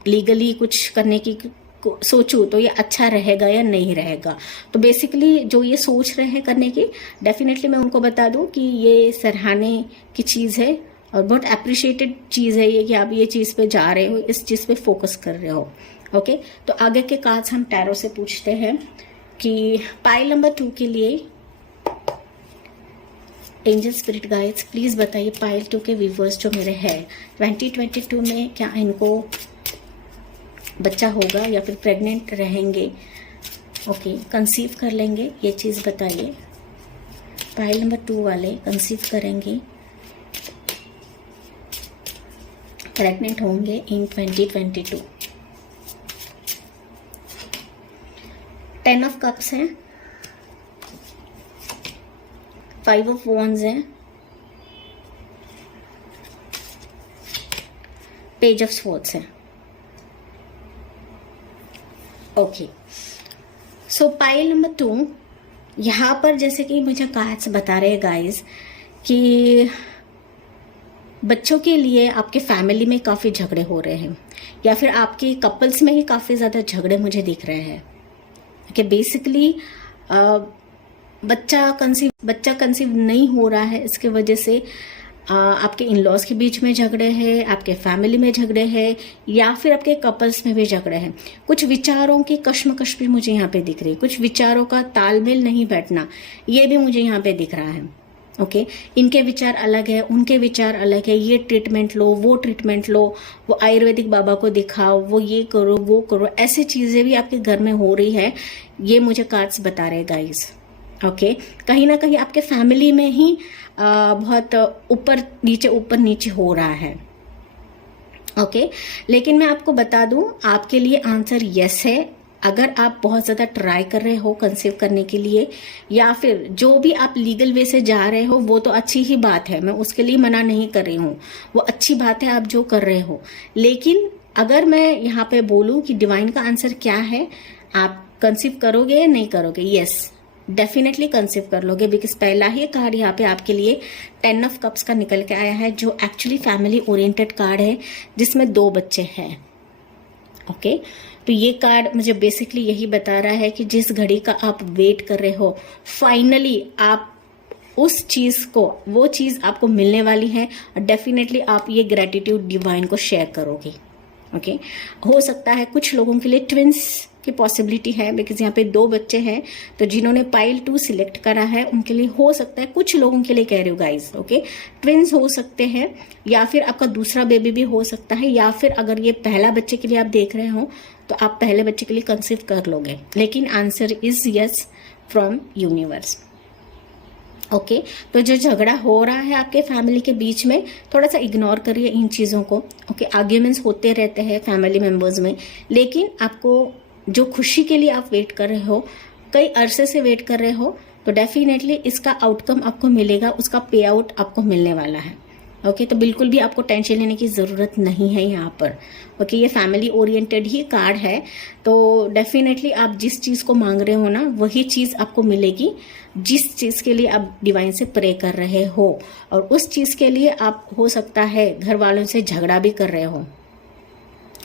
लीगली कुछ करने की सोचूं तो ये अच्छा रहेगा या नहीं रहेगा। तो बेसिकली जो ये सोच रहे हैं करने की, डेफिनेटली मैं उनको बता दूं कि ये सराहने की चीज़ है और बहुत अप्रिशिएटेड चीज़ है ये, कि आप ये चीज़ पे जा रहे हो, इस चीज़ पे फोकस कर रहे हो, ओके। तो आगे के कार्ड्स हम टैरो से पूछते हैं कि पाइल नंबर 2 के लिए एंजल स्पिरिट गाइड्स प्लीज़ बताइए पाइल 2 के व्यूवर्स जो मेरे हैं 2022 में क्या इनको बच्चा होगा या फिर प्रेग्नेंट रहेंगे, ओके, कंसीव कर लेंगे, ये चीज़ बताइए। पाइल नंबर 2 वाले कंसीव करेंगे, प्रेग्नेंट होंगे इन 2022। 10 ऑफ कप्स हैं, 5 ऑफ वॉन्ड्स हैं, पेज ऑफ स्वॉर्ड्स हैं, ओके। सो पाइल नंबर 2 यहाँ पर जैसे कि मुझे कार्ड्स बता रहे हैं गाइस कि बच्चों के लिए आपके फैमिली में काफ़ी झगड़े हो रहे हैं, या फिर आपके कपल्स में ही काफ़ी ज़्यादा झगड़े मुझे दिख रहे हैं, कि बेसिकली बच्चा कंसीव नहीं हो रहा है, इसके वजह से आपके इन लॉज के बीच में झगड़े हैं, आपके फैमिली में झगड़े हैं, या फिर आपके कपल्स में भी झगड़े हैं। कुछ विचारों की कश्मकश भी मुझे यहाँ पे दिख रही है, कुछ विचारों का तालमेल नहीं बैठना, ये भी मुझे यहाँ पे दिख रहा है, ओके। इनके विचार अलग है, उनके विचार अलग है, ये ट्रीटमेंट लो, वो ट्रीटमेंट लो, वो आयुर्वेदिक बाबा को दिखाओ, वो ये करो, वो करो, ऐसी चीज़ें भी आपके घर में हो रही है, ये मुझे कार्ड्स बता रहे गाइस, ओके। कहीं ना कहीं आपके फैमिली में ही बहुत ऊपर नीचे हो रहा है, ओके। लेकिन मैं आपको बता दूं, आपके लिए आंसर यस है। अगर आप बहुत ज़्यादा ट्राई कर रहे हो कंसीव करने के लिए, या फिर जो भी आप लीगल वे से जा रहे हो, वो तो अच्छी ही बात है, मैं उसके लिए मना नहीं कर रही हूँ, वो अच्छी बात है आप जो कर रहे हो। लेकिन अगर मैं यहाँ पे बोलूँ कि डिवाइन का आंसर क्या है, आप कंसीव करोगे या नहीं करोगे? यस, डेफिनेटली कंसीव कर लोगे, बिकॉज पहला ही कार्ड यहाँ पे आपके लिए 10 ऑफ कप्स का निकल के आया है, जो एक्चुअली फैमिली ओरिएंटेड कार्ड है, जिसमें 2 बच्चे हैं, ओके। तो ये कार्ड मुझे बेसिकली यही बता रहा है कि जिस घड़ी का आप वेट कर रहे हो, फाइनली आप उस चीज़ को, वो चीज़ आपको मिलने वाली है, और डेफिनेटली आप ये ग्रेटिट्यूड डिवाइन को शेयर करोगे, ओके। हो सकता है कुछ लोगों के लिए ट्विंस की पॉसिबिलिटी है, बिकॉज यहाँ पे 2 बच्चे हैं, तो जिन्होंने पाइल 2 सिलेक्ट करा है उनके लिए हो सकता है, कुछ लोगों के लिए कह रही हूँ गाइज, ओके, ट्विंस हो सकते हैं, या फिर आपका दूसरा बेबी भी हो सकता है, या फिर अगर ये पहला बच्चे के लिए आप देख रहे हो तो आप पहले बच्चे के लिए कंसीव कर लोगे। लेकिन answer is yes from universe, okay. तो जो झगड़ा हो रहा है आपके फैमिली के बीच में, थोड़ा सा इग्नोर करिए इन चीज़ों को, ओके। आर्ग्यूमेंट्स होते रहते हैं फैमिली मेम्बर्स में, लेकिन आपको जो खुशी के लिए आप वेट कर रहे हो, कई अरसे से वेट कर रहे हो तो डेफिनेटली इसका आउटकम आपको मिलेगा, उसका पे आउट आपको मिलने वाला है। ओके, तो बिल्कुल भी आपको टेंशन लेने की ज़रूरत नहीं है यहाँ पर। ओके, ये फैमिली ओरिएंटेड ही कार्ड है, तो डेफिनेटली आप जिस चीज़ को मांग रहे हो ना वही चीज़ आपको मिलेगी, जिस चीज़ के लिए आप डिवाइन से प्रे कर रहे हो। और उस चीज़ के लिए आप हो सकता है घर वालों से झगड़ा भी कर रहे हो।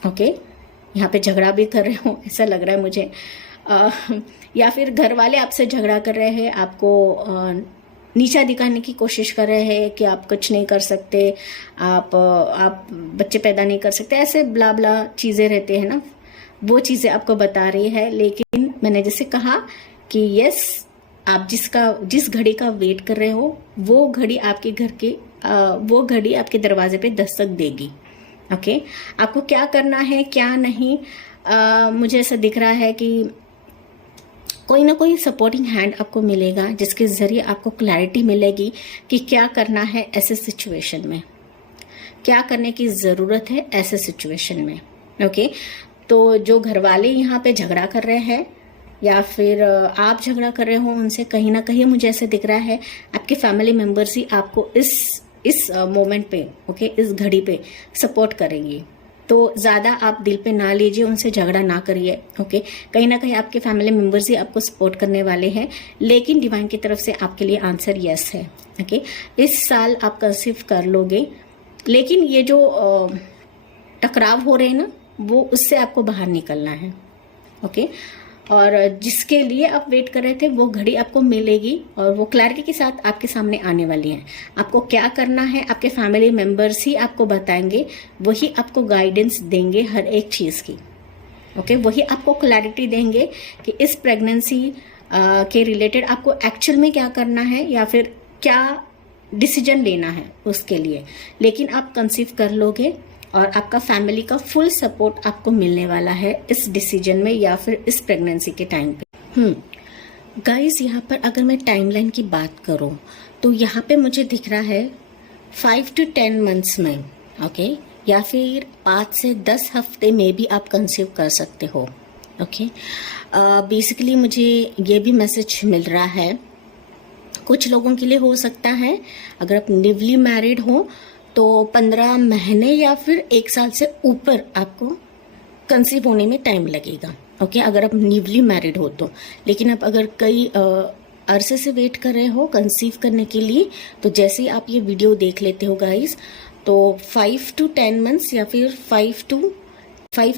ओके, यहाँ पे झगड़ा भी कर रहे हो ऐसा लग रहा है मुझे, या फिर घर वाले आपसे झगड़ा कर रहे हैं, आपको नीचा दिखाने की कोशिश कर रहे हैं कि आप कुछ नहीं कर सकते, आप बच्चे पैदा नहीं कर सकते, ऐसे ब्ला ब्ला चीज़ें रहते हैं ना, वो चीज़ें आपको बता रही है। लेकिन मैंने जैसे कहा कि यस, आप जिस घड़ी का वेट कर रहे हो वो घड़ी आपके घर के वो घड़ी आपके दरवाजे पे दस्तक देगी। ओके, आपको क्या करना है क्या नहीं, मुझे ऐसा दिख रहा है कि कोई ना कोई सपोर्टिंग हैंड आपको मिलेगा जिसके ज़रिए आपको क्लैरिटी मिलेगी कि क्या करना है ऐसे सिचुएशन में, क्या करने की ज़रूरत है ऐसे सिचुएशन में। ओके, तो जो घर वाले यहाँ पे झगड़ा कर रहे हैं या फिर आप झगड़ा कर रहे हो उनसे, कहीं ना कहीं मुझे ऐसे दिख रहा है आपके फैमिली मेम्बर्स ही आपको इस मोमेंट पे, ओके, इस घड़ी पे सपोर्ट करेंगी। तो ज़्यादा आप दिल पे ना लीजिए, उनसे झगड़ा ना करिए। ओके, कहीं ना कहीं आपके फैमिली मेम्बर्स ही आपको सपोर्ट करने वाले हैं, लेकिन डिवाइन की तरफ से आपके लिए आंसर यस है। ओके, इस साल आप कंसीव कर लोगे, लेकिन ये जो टकराव हो रहे हैं ना, वो उससे आपको बाहर निकलना है। ओके, और जिसके लिए आप वेट कर रहे थे वो घड़ी आपको मिलेगी और वो क्लैरिटी के साथ आपके सामने आने वाली है। आपको क्या करना है आपके फैमिली मेंबर्स ही आपको बताएंगे, वही आपको गाइडेंस देंगे हर एक चीज़ की। ओके, वही आपको क्लैरिटी देंगे कि इस प्रेगनेंसी के रिलेटेड आपको एक्चुअल में क्या करना है या फिर क्या डिसीजन लेना है उसके लिए। लेकिन आप कंसीव कर लोगे और आपका फैमिली का फुल सपोर्ट आपको मिलने वाला है इस डिसीजन में या फिर इस प्रेगनेंसी के टाइम पे। गाइस, यहाँ पर अगर मैं टाइमलाइन की बात करूँ तो यहाँ पे मुझे दिख रहा है 5 to 10 मंथ्स में, ओके, या फिर 5 से 10 हफ्ते में भी आप कंसीव कर सकते हो। ओके, बेसिकली मुझे ये भी मैसेज मिल रहा है, कुछ लोगों के लिए हो सकता है अगर आप न्यूली मैरिड हो तो 15 महीने या फिर 1 साल से ऊपर आपको कंसीव होने में टाइम लगेगा। ओके, अगर आप न्यूली मैरिड हो तो। लेकिन आप अगर कई अरसे से वेट कर रहे हो कंसीव करने के लिए, तो जैसे ही आप ये वीडियो देख लेते हो गाइस, तो 5 to 10 मंथ्स या फिर 5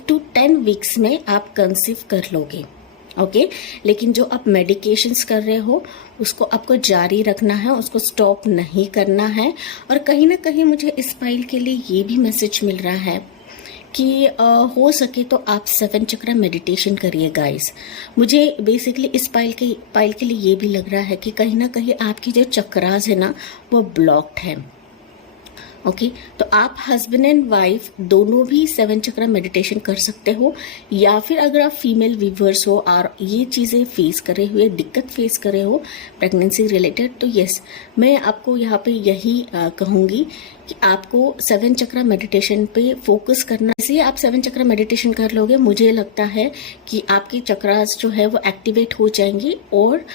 to 10 वीक्स में आप कंसीव कर लोगे। ओके, लेकिन जो आप मेडिकेशंस कर रहे हो उसको आपको जारी रखना है, उसको स्टॉप नहीं करना है। और कहीं ना कहीं मुझे इस फाइल के लिए ये भी मैसेज मिल रहा है कि हो सके तो आप 7 चक्र मेडिटेशन करिए गाइस। मुझे बेसिकली इस फाइल के लिए ये भी लग रहा है कि कहीं ना कहीं आपकी जो चक्रास है ना वो ब्लॉक्ड है। ओके, तो आप हस्बैंड एंड वाइफ दोनों भी 7 चक्र मेडिटेशन कर सकते हो, या फिर अगर आप फीमेल वीवर्स हो और ये चीज़ें फेस करे हुए, दिक्कत फेस करे हो प्रेगनेंसी रिलेटेड, तो यस, मैं आपको यहाँ पे यही कहूँगी कि आपको 7 चक्र मेडिटेशन पे फोकस करना। इसलिए आप 7 चक्र मेडिटेशन कर लोगे, मुझे लगता है कि आपकी चक्रास जो है वो एक्टिवेट हो जाएंगी और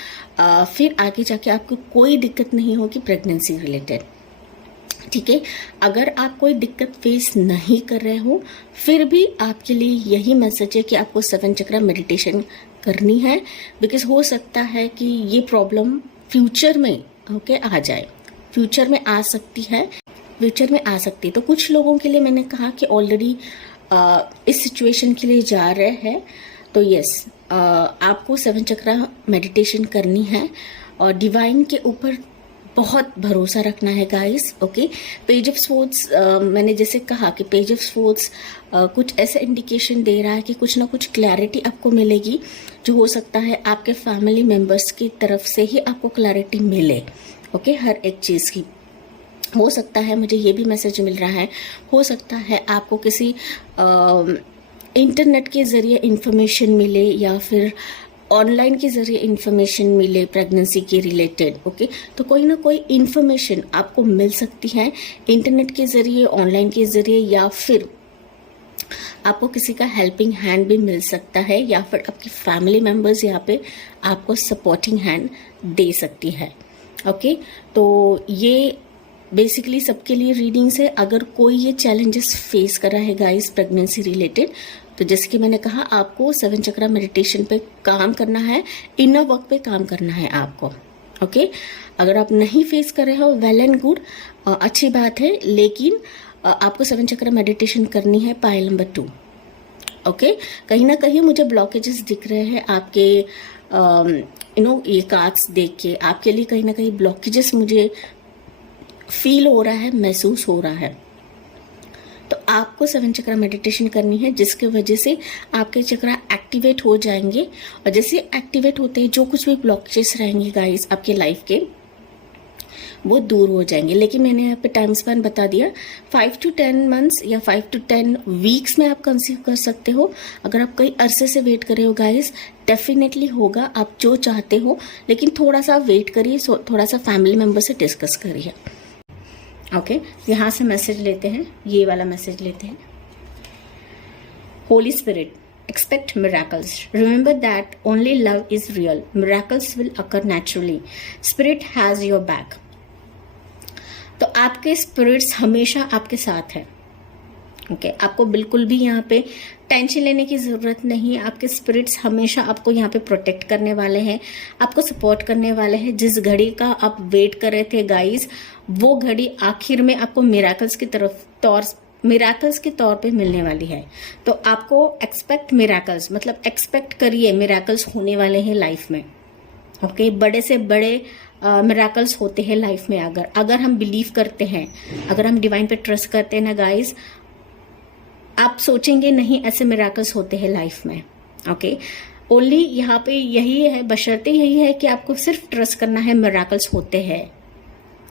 फिर आगे जाके आपको कोई दिक्कत नहीं होगी प्रेगनेंसी रिलेटेड। ठीक है, अगर आप कोई दिक्कत फेस नहीं कर रहे हो फिर भी आपके लिए यही मैसेज है कि आपको 7 चक्र मेडिटेशन करनी है, बिकॉज हो सकता है कि ये प्रॉब्लम फ्यूचर में आ जाए, फ्यूचर में आ सकती है। तो कुछ लोगों के लिए मैंने कहा कि ऑलरेडी इस सिचुएशन के लिए जा रहे हैं, तो यस, आपको 7 चक्र मेडिटेशन करनी है और डिवाइन के ऊपर बहुत भरोसा रखना है guys. Okay, page of swords, मैंने जैसे कहा कि पेज ऑफ स्वॉर्ड्स कुछ ऐसा इंडिकेशन दे रहा है कि कुछ ना कुछ क्लैरिटी आपको मिलेगी, जो हो सकता है आपके फैमिली मेंबर्स की तरफ से ही आपको क्लैरिटी मिले। ओके, हर एक चीज़ की हो सकता है, मुझे ये भी मैसेज मिल रहा है, हो सकता है आपको किसी इंटरनेट के ज़रिए इंफॉर्मेशन मिले या फिर ऑनलाइन के ज़रिए इंफॉर्मेशन मिले प्रेगनेंसी के रिलेटेड। ओके, तो कोई ना कोई इंफॉर्मेशन आपको मिल सकती है इंटरनेट के ज़रिए, ऑनलाइन के ज़रिए, या फिर आपको किसी का हेल्पिंग हैंड भी मिल सकता है, या फिर आपकी फैमिली मेंबर्स यहाँ पे आपको सपोर्टिंग हैंड दे सकती है। ओके, तो ये बेसिकली सबके लिए रीडिंग्स है। अगर कोई ये चैलेंजेस फेस कर रहा है गाइस प्रेगनेंसी रिलेटेड, तो जैसे कि मैंने कहा, आपको 7 चक्रा मेडिटेशन पे काम करना है, इनर वर्क पे काम करना है आपको। ओके, अगर आप नहीं फेस कर रहे हो, वेल एंड गुड, अच्छी बात है, लेकिन आपको 7 चक्रा मेडिटेशन करनी है पायल नंबर 2। ओके, कहीं ना कहीं मुझे ब्लॉकेजेस दिख रहे हैं आपके ये कार्ड्स देख के, आपके लिए कहीं ना कहीं ब्लॉकेजेस मुझे फील हो रहा है, महसूस हो रहा है। तो आपको 7 चक्रा मेडिटेशन करनी है, जिसके वजह से आपके चक्रा एक्टिवेट हो जाएंगे, और जैसे एक्टिवेट होते हैं जो कुछ भी ब्लॉकेजेस रहेंगे गाइस आपके लाइफ के, वो दूर हो जाएंगे। लेकिन मैंने यहाँ पे टाइम स्पैन बता दिया, 5 to 10 मंथ्स या 5 to 10 वीक्स में आप कंसीव कर सकते हो। अगर आप कई अरसे से वेट कर रहे हो गाइस, डेफिनेटली होगा, आप जो चाहते हो, लेकिन थोड़ा सा वेट करिए, थोड़ा सा फैमिली मेंबर से डिस्कस करिए। ओके, यहाँ से मैसेज लेते हैं, ये वाला मैसेज लेते हैं। Holi spirit, expect miracles. Remember that only love is real. Miracles will occur naturally. Spirit has your back. तो आपके स्पिरिट्स हमेशा आपके साथ है। ओके, आपको बिल्कुल भी यहाँ पे टेंशन लेने की जरूरत नहीं है। आपके स्पिरिट्स हमेशा आपको यहाँ पे प्रोटेक्ट करने वाले हैं, आपको सपोर्ट करने वाले हैं। जिस घड़ी का आप वेट कर रहे थे गाइस, वो घड़ी आखिर में आपको मिराकल्स के तौर पे मिलने वाली है। तो आपको एक्सपेक्ट मिराकल्स, मतलब एक्सपेक्ट करिए मिराकल्स होने वाले हैं लाइफ में। ओके, बड़े से बड़े मिराकल्स होते हैं लाइफ में। अगर हम बिलीव करते हैं, अगर हम डिवाइन पे ट्रस्ट करते हैं ना गाइस, आप सोचेंगे नहीं ऐसे मिराकल्स होते हैं लाइफ में। ओके, ओनली यहाँ पे यही है, बशर्ते यही है कि आपको सिर्फ ट्रस्ट करना है, मिराकल्स होते हैं।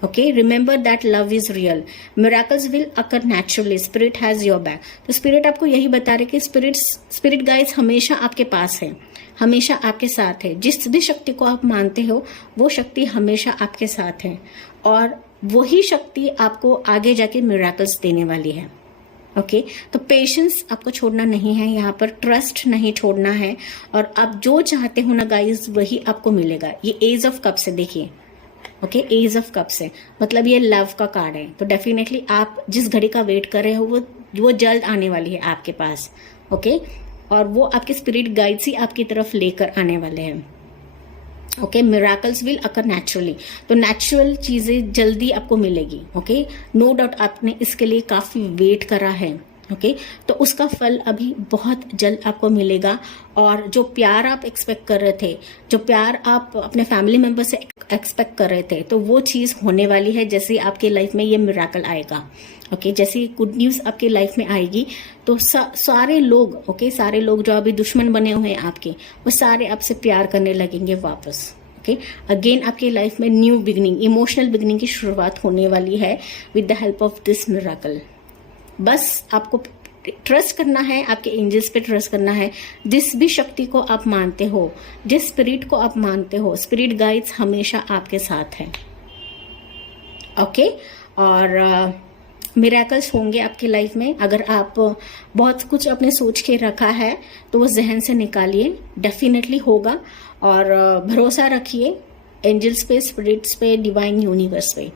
Okay, remember that love is real, miracles will occur naturally, spirit has your back. तो स्पिरिट आपको यही बता रहे कि स्पिरिट गाइस हमेशा आपके पास है, हमेशा आपके साथ है। जिस भी शक्ति को आप मानते हो, वो शक्ति हमेशा आपके साथ है, और वही शक्ति आपको आगे जाके मिराकल्स देने वाली है। ओके, तो पेशेंस आपको छोड़ना नहीं है, यहाँ पर ट्रस्ट नहीं छोड़ना है, और आप जो चाहते हो ना गाइस, वही आपको मिलेगा। ये एज ऑफ कप्स है, देखिए। ओके, एज ऑफ कप्स है, मतलब ये लव का कार्ड है। तो डेफिनेटली आप जिस घड़ी का वेट कर रहे हो, वो जल्द आने वाली है आपके पास। ओके, और वो आपके स्पिरिट गाइड्स ही आपकी तरफ लेकर आने वाले हैं। Okay, miracles will occur naturally, तो नेचुरल चीजें जल्दी आपको मिलेगी। ओके, नो डाउट आपने इसके लिए काफी वेट करा है। ओके, तो उसका फल अभी बहुत जल्द आपको मिलेगा। और जो प्यार आप एक्सपेक्ट कर रहे थे, जो प्यार आप अपने फैमिली मेंबर से एक्सपेक्ट कर रहे थे, तो वो चीज होने वाली है। जैसे आपकी लाइफ में ये मिराकल आएगा, ओके, जैसे गुड न्यूज आपकी लाइफ में आएगी, तो सारे लोग, ओके, सारे लोग जो अभी दुश्मन बने हुए हैं आपके, वो सारे आपसे प्यार करने लगेंगे वापस। ओके, अगेन आपकी लाइफ में न्यू बिगनिंग, इमोशनल बिगनिंग की शुरुआत होने वाली है with the help of this miracle. बस आपको ट्रस्ट करना है, आपके एंजल्स पे ट्रस्ट करना है। जिस भी शक्ति को आप मानते हो, जिस स्पिरिट को आप मानते हो, स्पिरिट गाइड्स हमेशा आपके साथ हैं। ओके, और मिराकल्स होंगे आपकी लाइफ में। अगर आप बहुत कुछ अपने सोच के रखा है, तो वो जहन से निकालिए, डेफिनेटली होगा। और भरोसा रखिए एंजल्स पे, स्पिरिट्स पे, डिवाइन यूनिवर्स पे।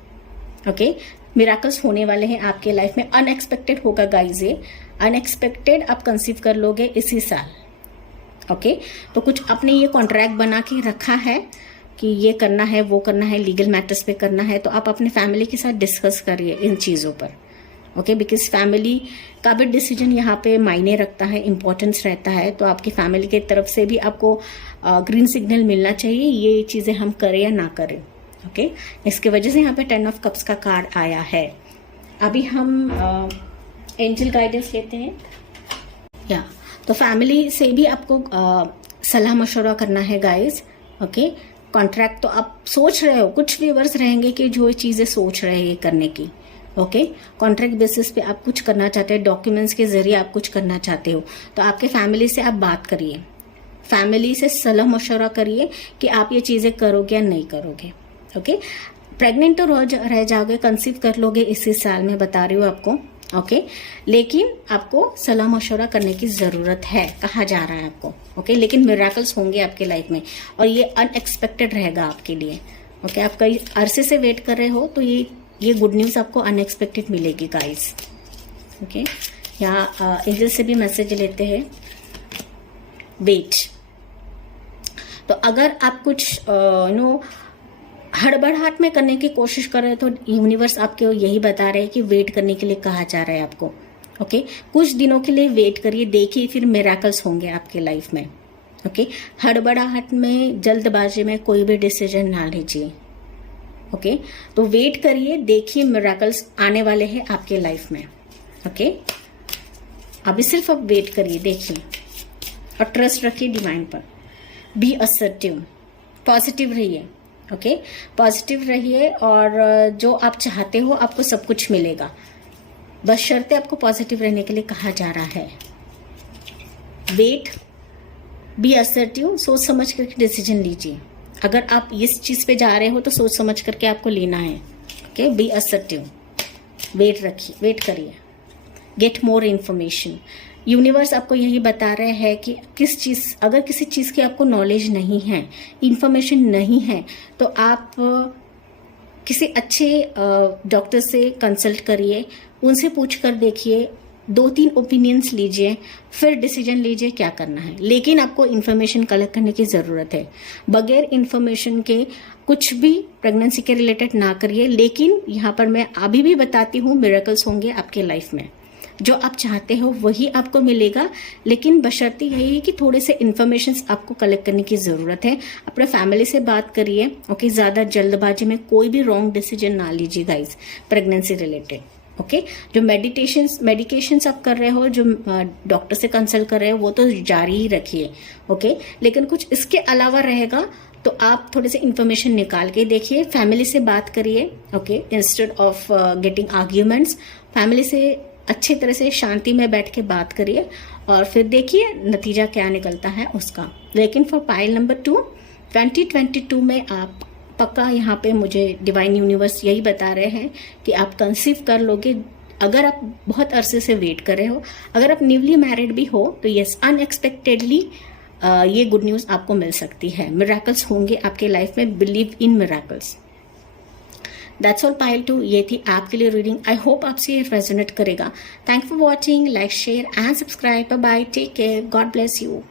ओके, मिराकल्स होने वाले हैं आपके लाइफ में। अनएक्सपेक्टेड होगा गाइज, ये अनएक्सपेक्टेड आप कंसीव कर लोगे इसी साल। ओके, तो कुछ आपने ये कॉन्ट्रैक्ट बना के रखा है कि ये करना है, वो करना है, लीगल मैटर्स पे करना है, तो आप अपने फैमिली के साथ डिस्कस करिए इन चीज़ों पर। ओके, बिकॉज फैमिली का भी डिसीजन यहाँ पे मायने रखता है, इम्पोर्टेंस रहता है। तो आपकी फैमिली की तरफ से भी आपको ग्रीन सिग्नल मिलना चाहिए, ये चीज़ें हम करें या ना करें। ओके, इसके वजह से यहाँ पे 10 ऑफ कप्स का कार्ड आया है। अभी हम एंजल गाइडेंस लेते हैं। या तो फैमिली से भी आपको सलाह मशवरा करना है गाइस। ओके, कॉन्ट्रैक्ट तो आप सोच रहे हो, कुछ व्यूअर्स रहेंगे कि जो चीजें सोच रहे हैं करने की। ओके, कॉन्ट्रैक्ट बेसिस पे आप कुछ करना चाहते हैं, डॉक्यूमेंट्स के जरिए आप कुछ करना चाहते हो, तो आपके फैमिली से आप बात करिए, फैमिली से सलाह मशवरा करिए कि आप ये चीजें करोगे या नहीं करोगे। ओके, प्रेग्नेंट तो रह जाओगे, कंसीव कर लोगे इसी साल में, बता रही हूँ आपको। ओके लेकिन आपको सलाह मशवरा करने की ज़रूरत है, कहा जा रहा है आपको। ओके लेकिन मिराकल्स होंगे आपके लाइफ में और ये अनएक्सपेक्टेड रहेगा आपके लिए। ओके आप कई अरसे से वेट कर रहे हो तो ये गुड न्यूज़ आपको अनएक्सपेक्टेड मिलेगी गाइस। ओके यहाँ एंजल से भी मैसेज लेते हैं, वेट। तो अगर आप कुछ हड़बड़ाहट में करने की कोशिश कर रहे हैं तो यूनिवर्स आपको यही बता रहे हैं कि वेट करने के लिए कहा जा रहा है आपको। ओके कुछ दिनों के लिए वेट करिए, देखिए फिर मिराकल्स होंगे आपके लाइफ में। ओके हड़बड़ाहट में, जल्दबाजी में कोई भी डिसीजन ना लीजिए। ओके तो वेट करिए, देखिए मिराकल्स आने वाले हैं आपके लाइफ में। ओके अभी सिर्फ आप वेट करिए, देखिए और ट्रस्ट रखिए डिवाइन पर। बी असर्टिव, पॉजिटिव रहिए। ओके पॉजिटिव रहिए और जो आप चाहते हो आपको सब कुछ मिलेगा, बस शर्ते आपको पॉजिटिव रहने के लिए कहा जा रहा है। वेट, बी असर्टिव, सोच समझ करके डिसीजन लीजिए। अगर आप इस चीज़ पे जा रहे हो तो सोच समझ करके आपको लेना है। ओके बी असर्टिव, वेट रखिए, वेट करिए। गेट मोर इन्फॉर्मेशन, यूनिवर्स आपको यही बता रहे हैं कि अगर किसी चीज़ की आपको नॉलेज नहीं है, इन्फॉर्मेशन नहीं है, तो आप किसी अच्छे डॉक्टर से कंसल्ट करिए, उनसे पूछ कर देखिए, 2-3 ओपिनियंस लीजिए, फिर डिसीजन लीजिए क्या करना है। लेकिन आपको इन्फॉर्मेशन कलेक्ट करने की ज़रूरत है। बगैर इन्फॉर्मेशन के कुछ भी प्रेगनेंसी के रिलेटेड ना करिए। लेकिन यहाँ पर मैं अभी भी बताती हूँ, मिरेकल्स होंगे आपके लाइफ में, जो आप चाहते हो वही आपको मिलेगा। लेकिन बशर्ते यही है कि थोड़े से इन्फॉर्मेशन आपको कलेक्ट करने की ज़रूरत है। अपने फैमिली से बात करिए। ओके ज़्यादा जल्दबाजी में कोई भी रॉन्ग डिसीजन ना लीजिए गाइज प्रेगनेंसी रिलेटेड। ओके जो मेडिकेशंस आप कर रहे हो, जो डॉक्टर से कंसल्ट कर रहे हो, वो तो जारी ही रखिए। ओके लेकिन कुछ इसके अलावा रहेगा तो आप थोड़े से इन्फॉर्मेशन निकाल के देखिए, फैमिली से बात करिए। Okay instead of getting arguments, family से अच्छी तरह से शांति में बैठ के बात करिए और फिर देखिए नतीजा क्या निकलता है उसका। लेकिन फॉर पाइल नंबर 2 2022 में आप पक्का, यहाँ पे मुझे डिवाइन यूनिवर्स यही बता रहे हैं कि आप कंसीव कर लोगे। अगर आप बहुत अरसे से वेट कर रहे हो, अगर आप न्यूली मैरिड भी हो तो यस अनएक्सपेक्टेडली ये गुड न्यूज़ आपको मिल सकती है। मिराकल्स होंगे आपके लाइफ में, believe in miracles. That's all pile 2, ये थी आपके लिए रीडिंग। आई होप आपसे ये रेजोनेट करेगा। Thank for watching, like share and subscribe. Bye bye, take care, God bless you.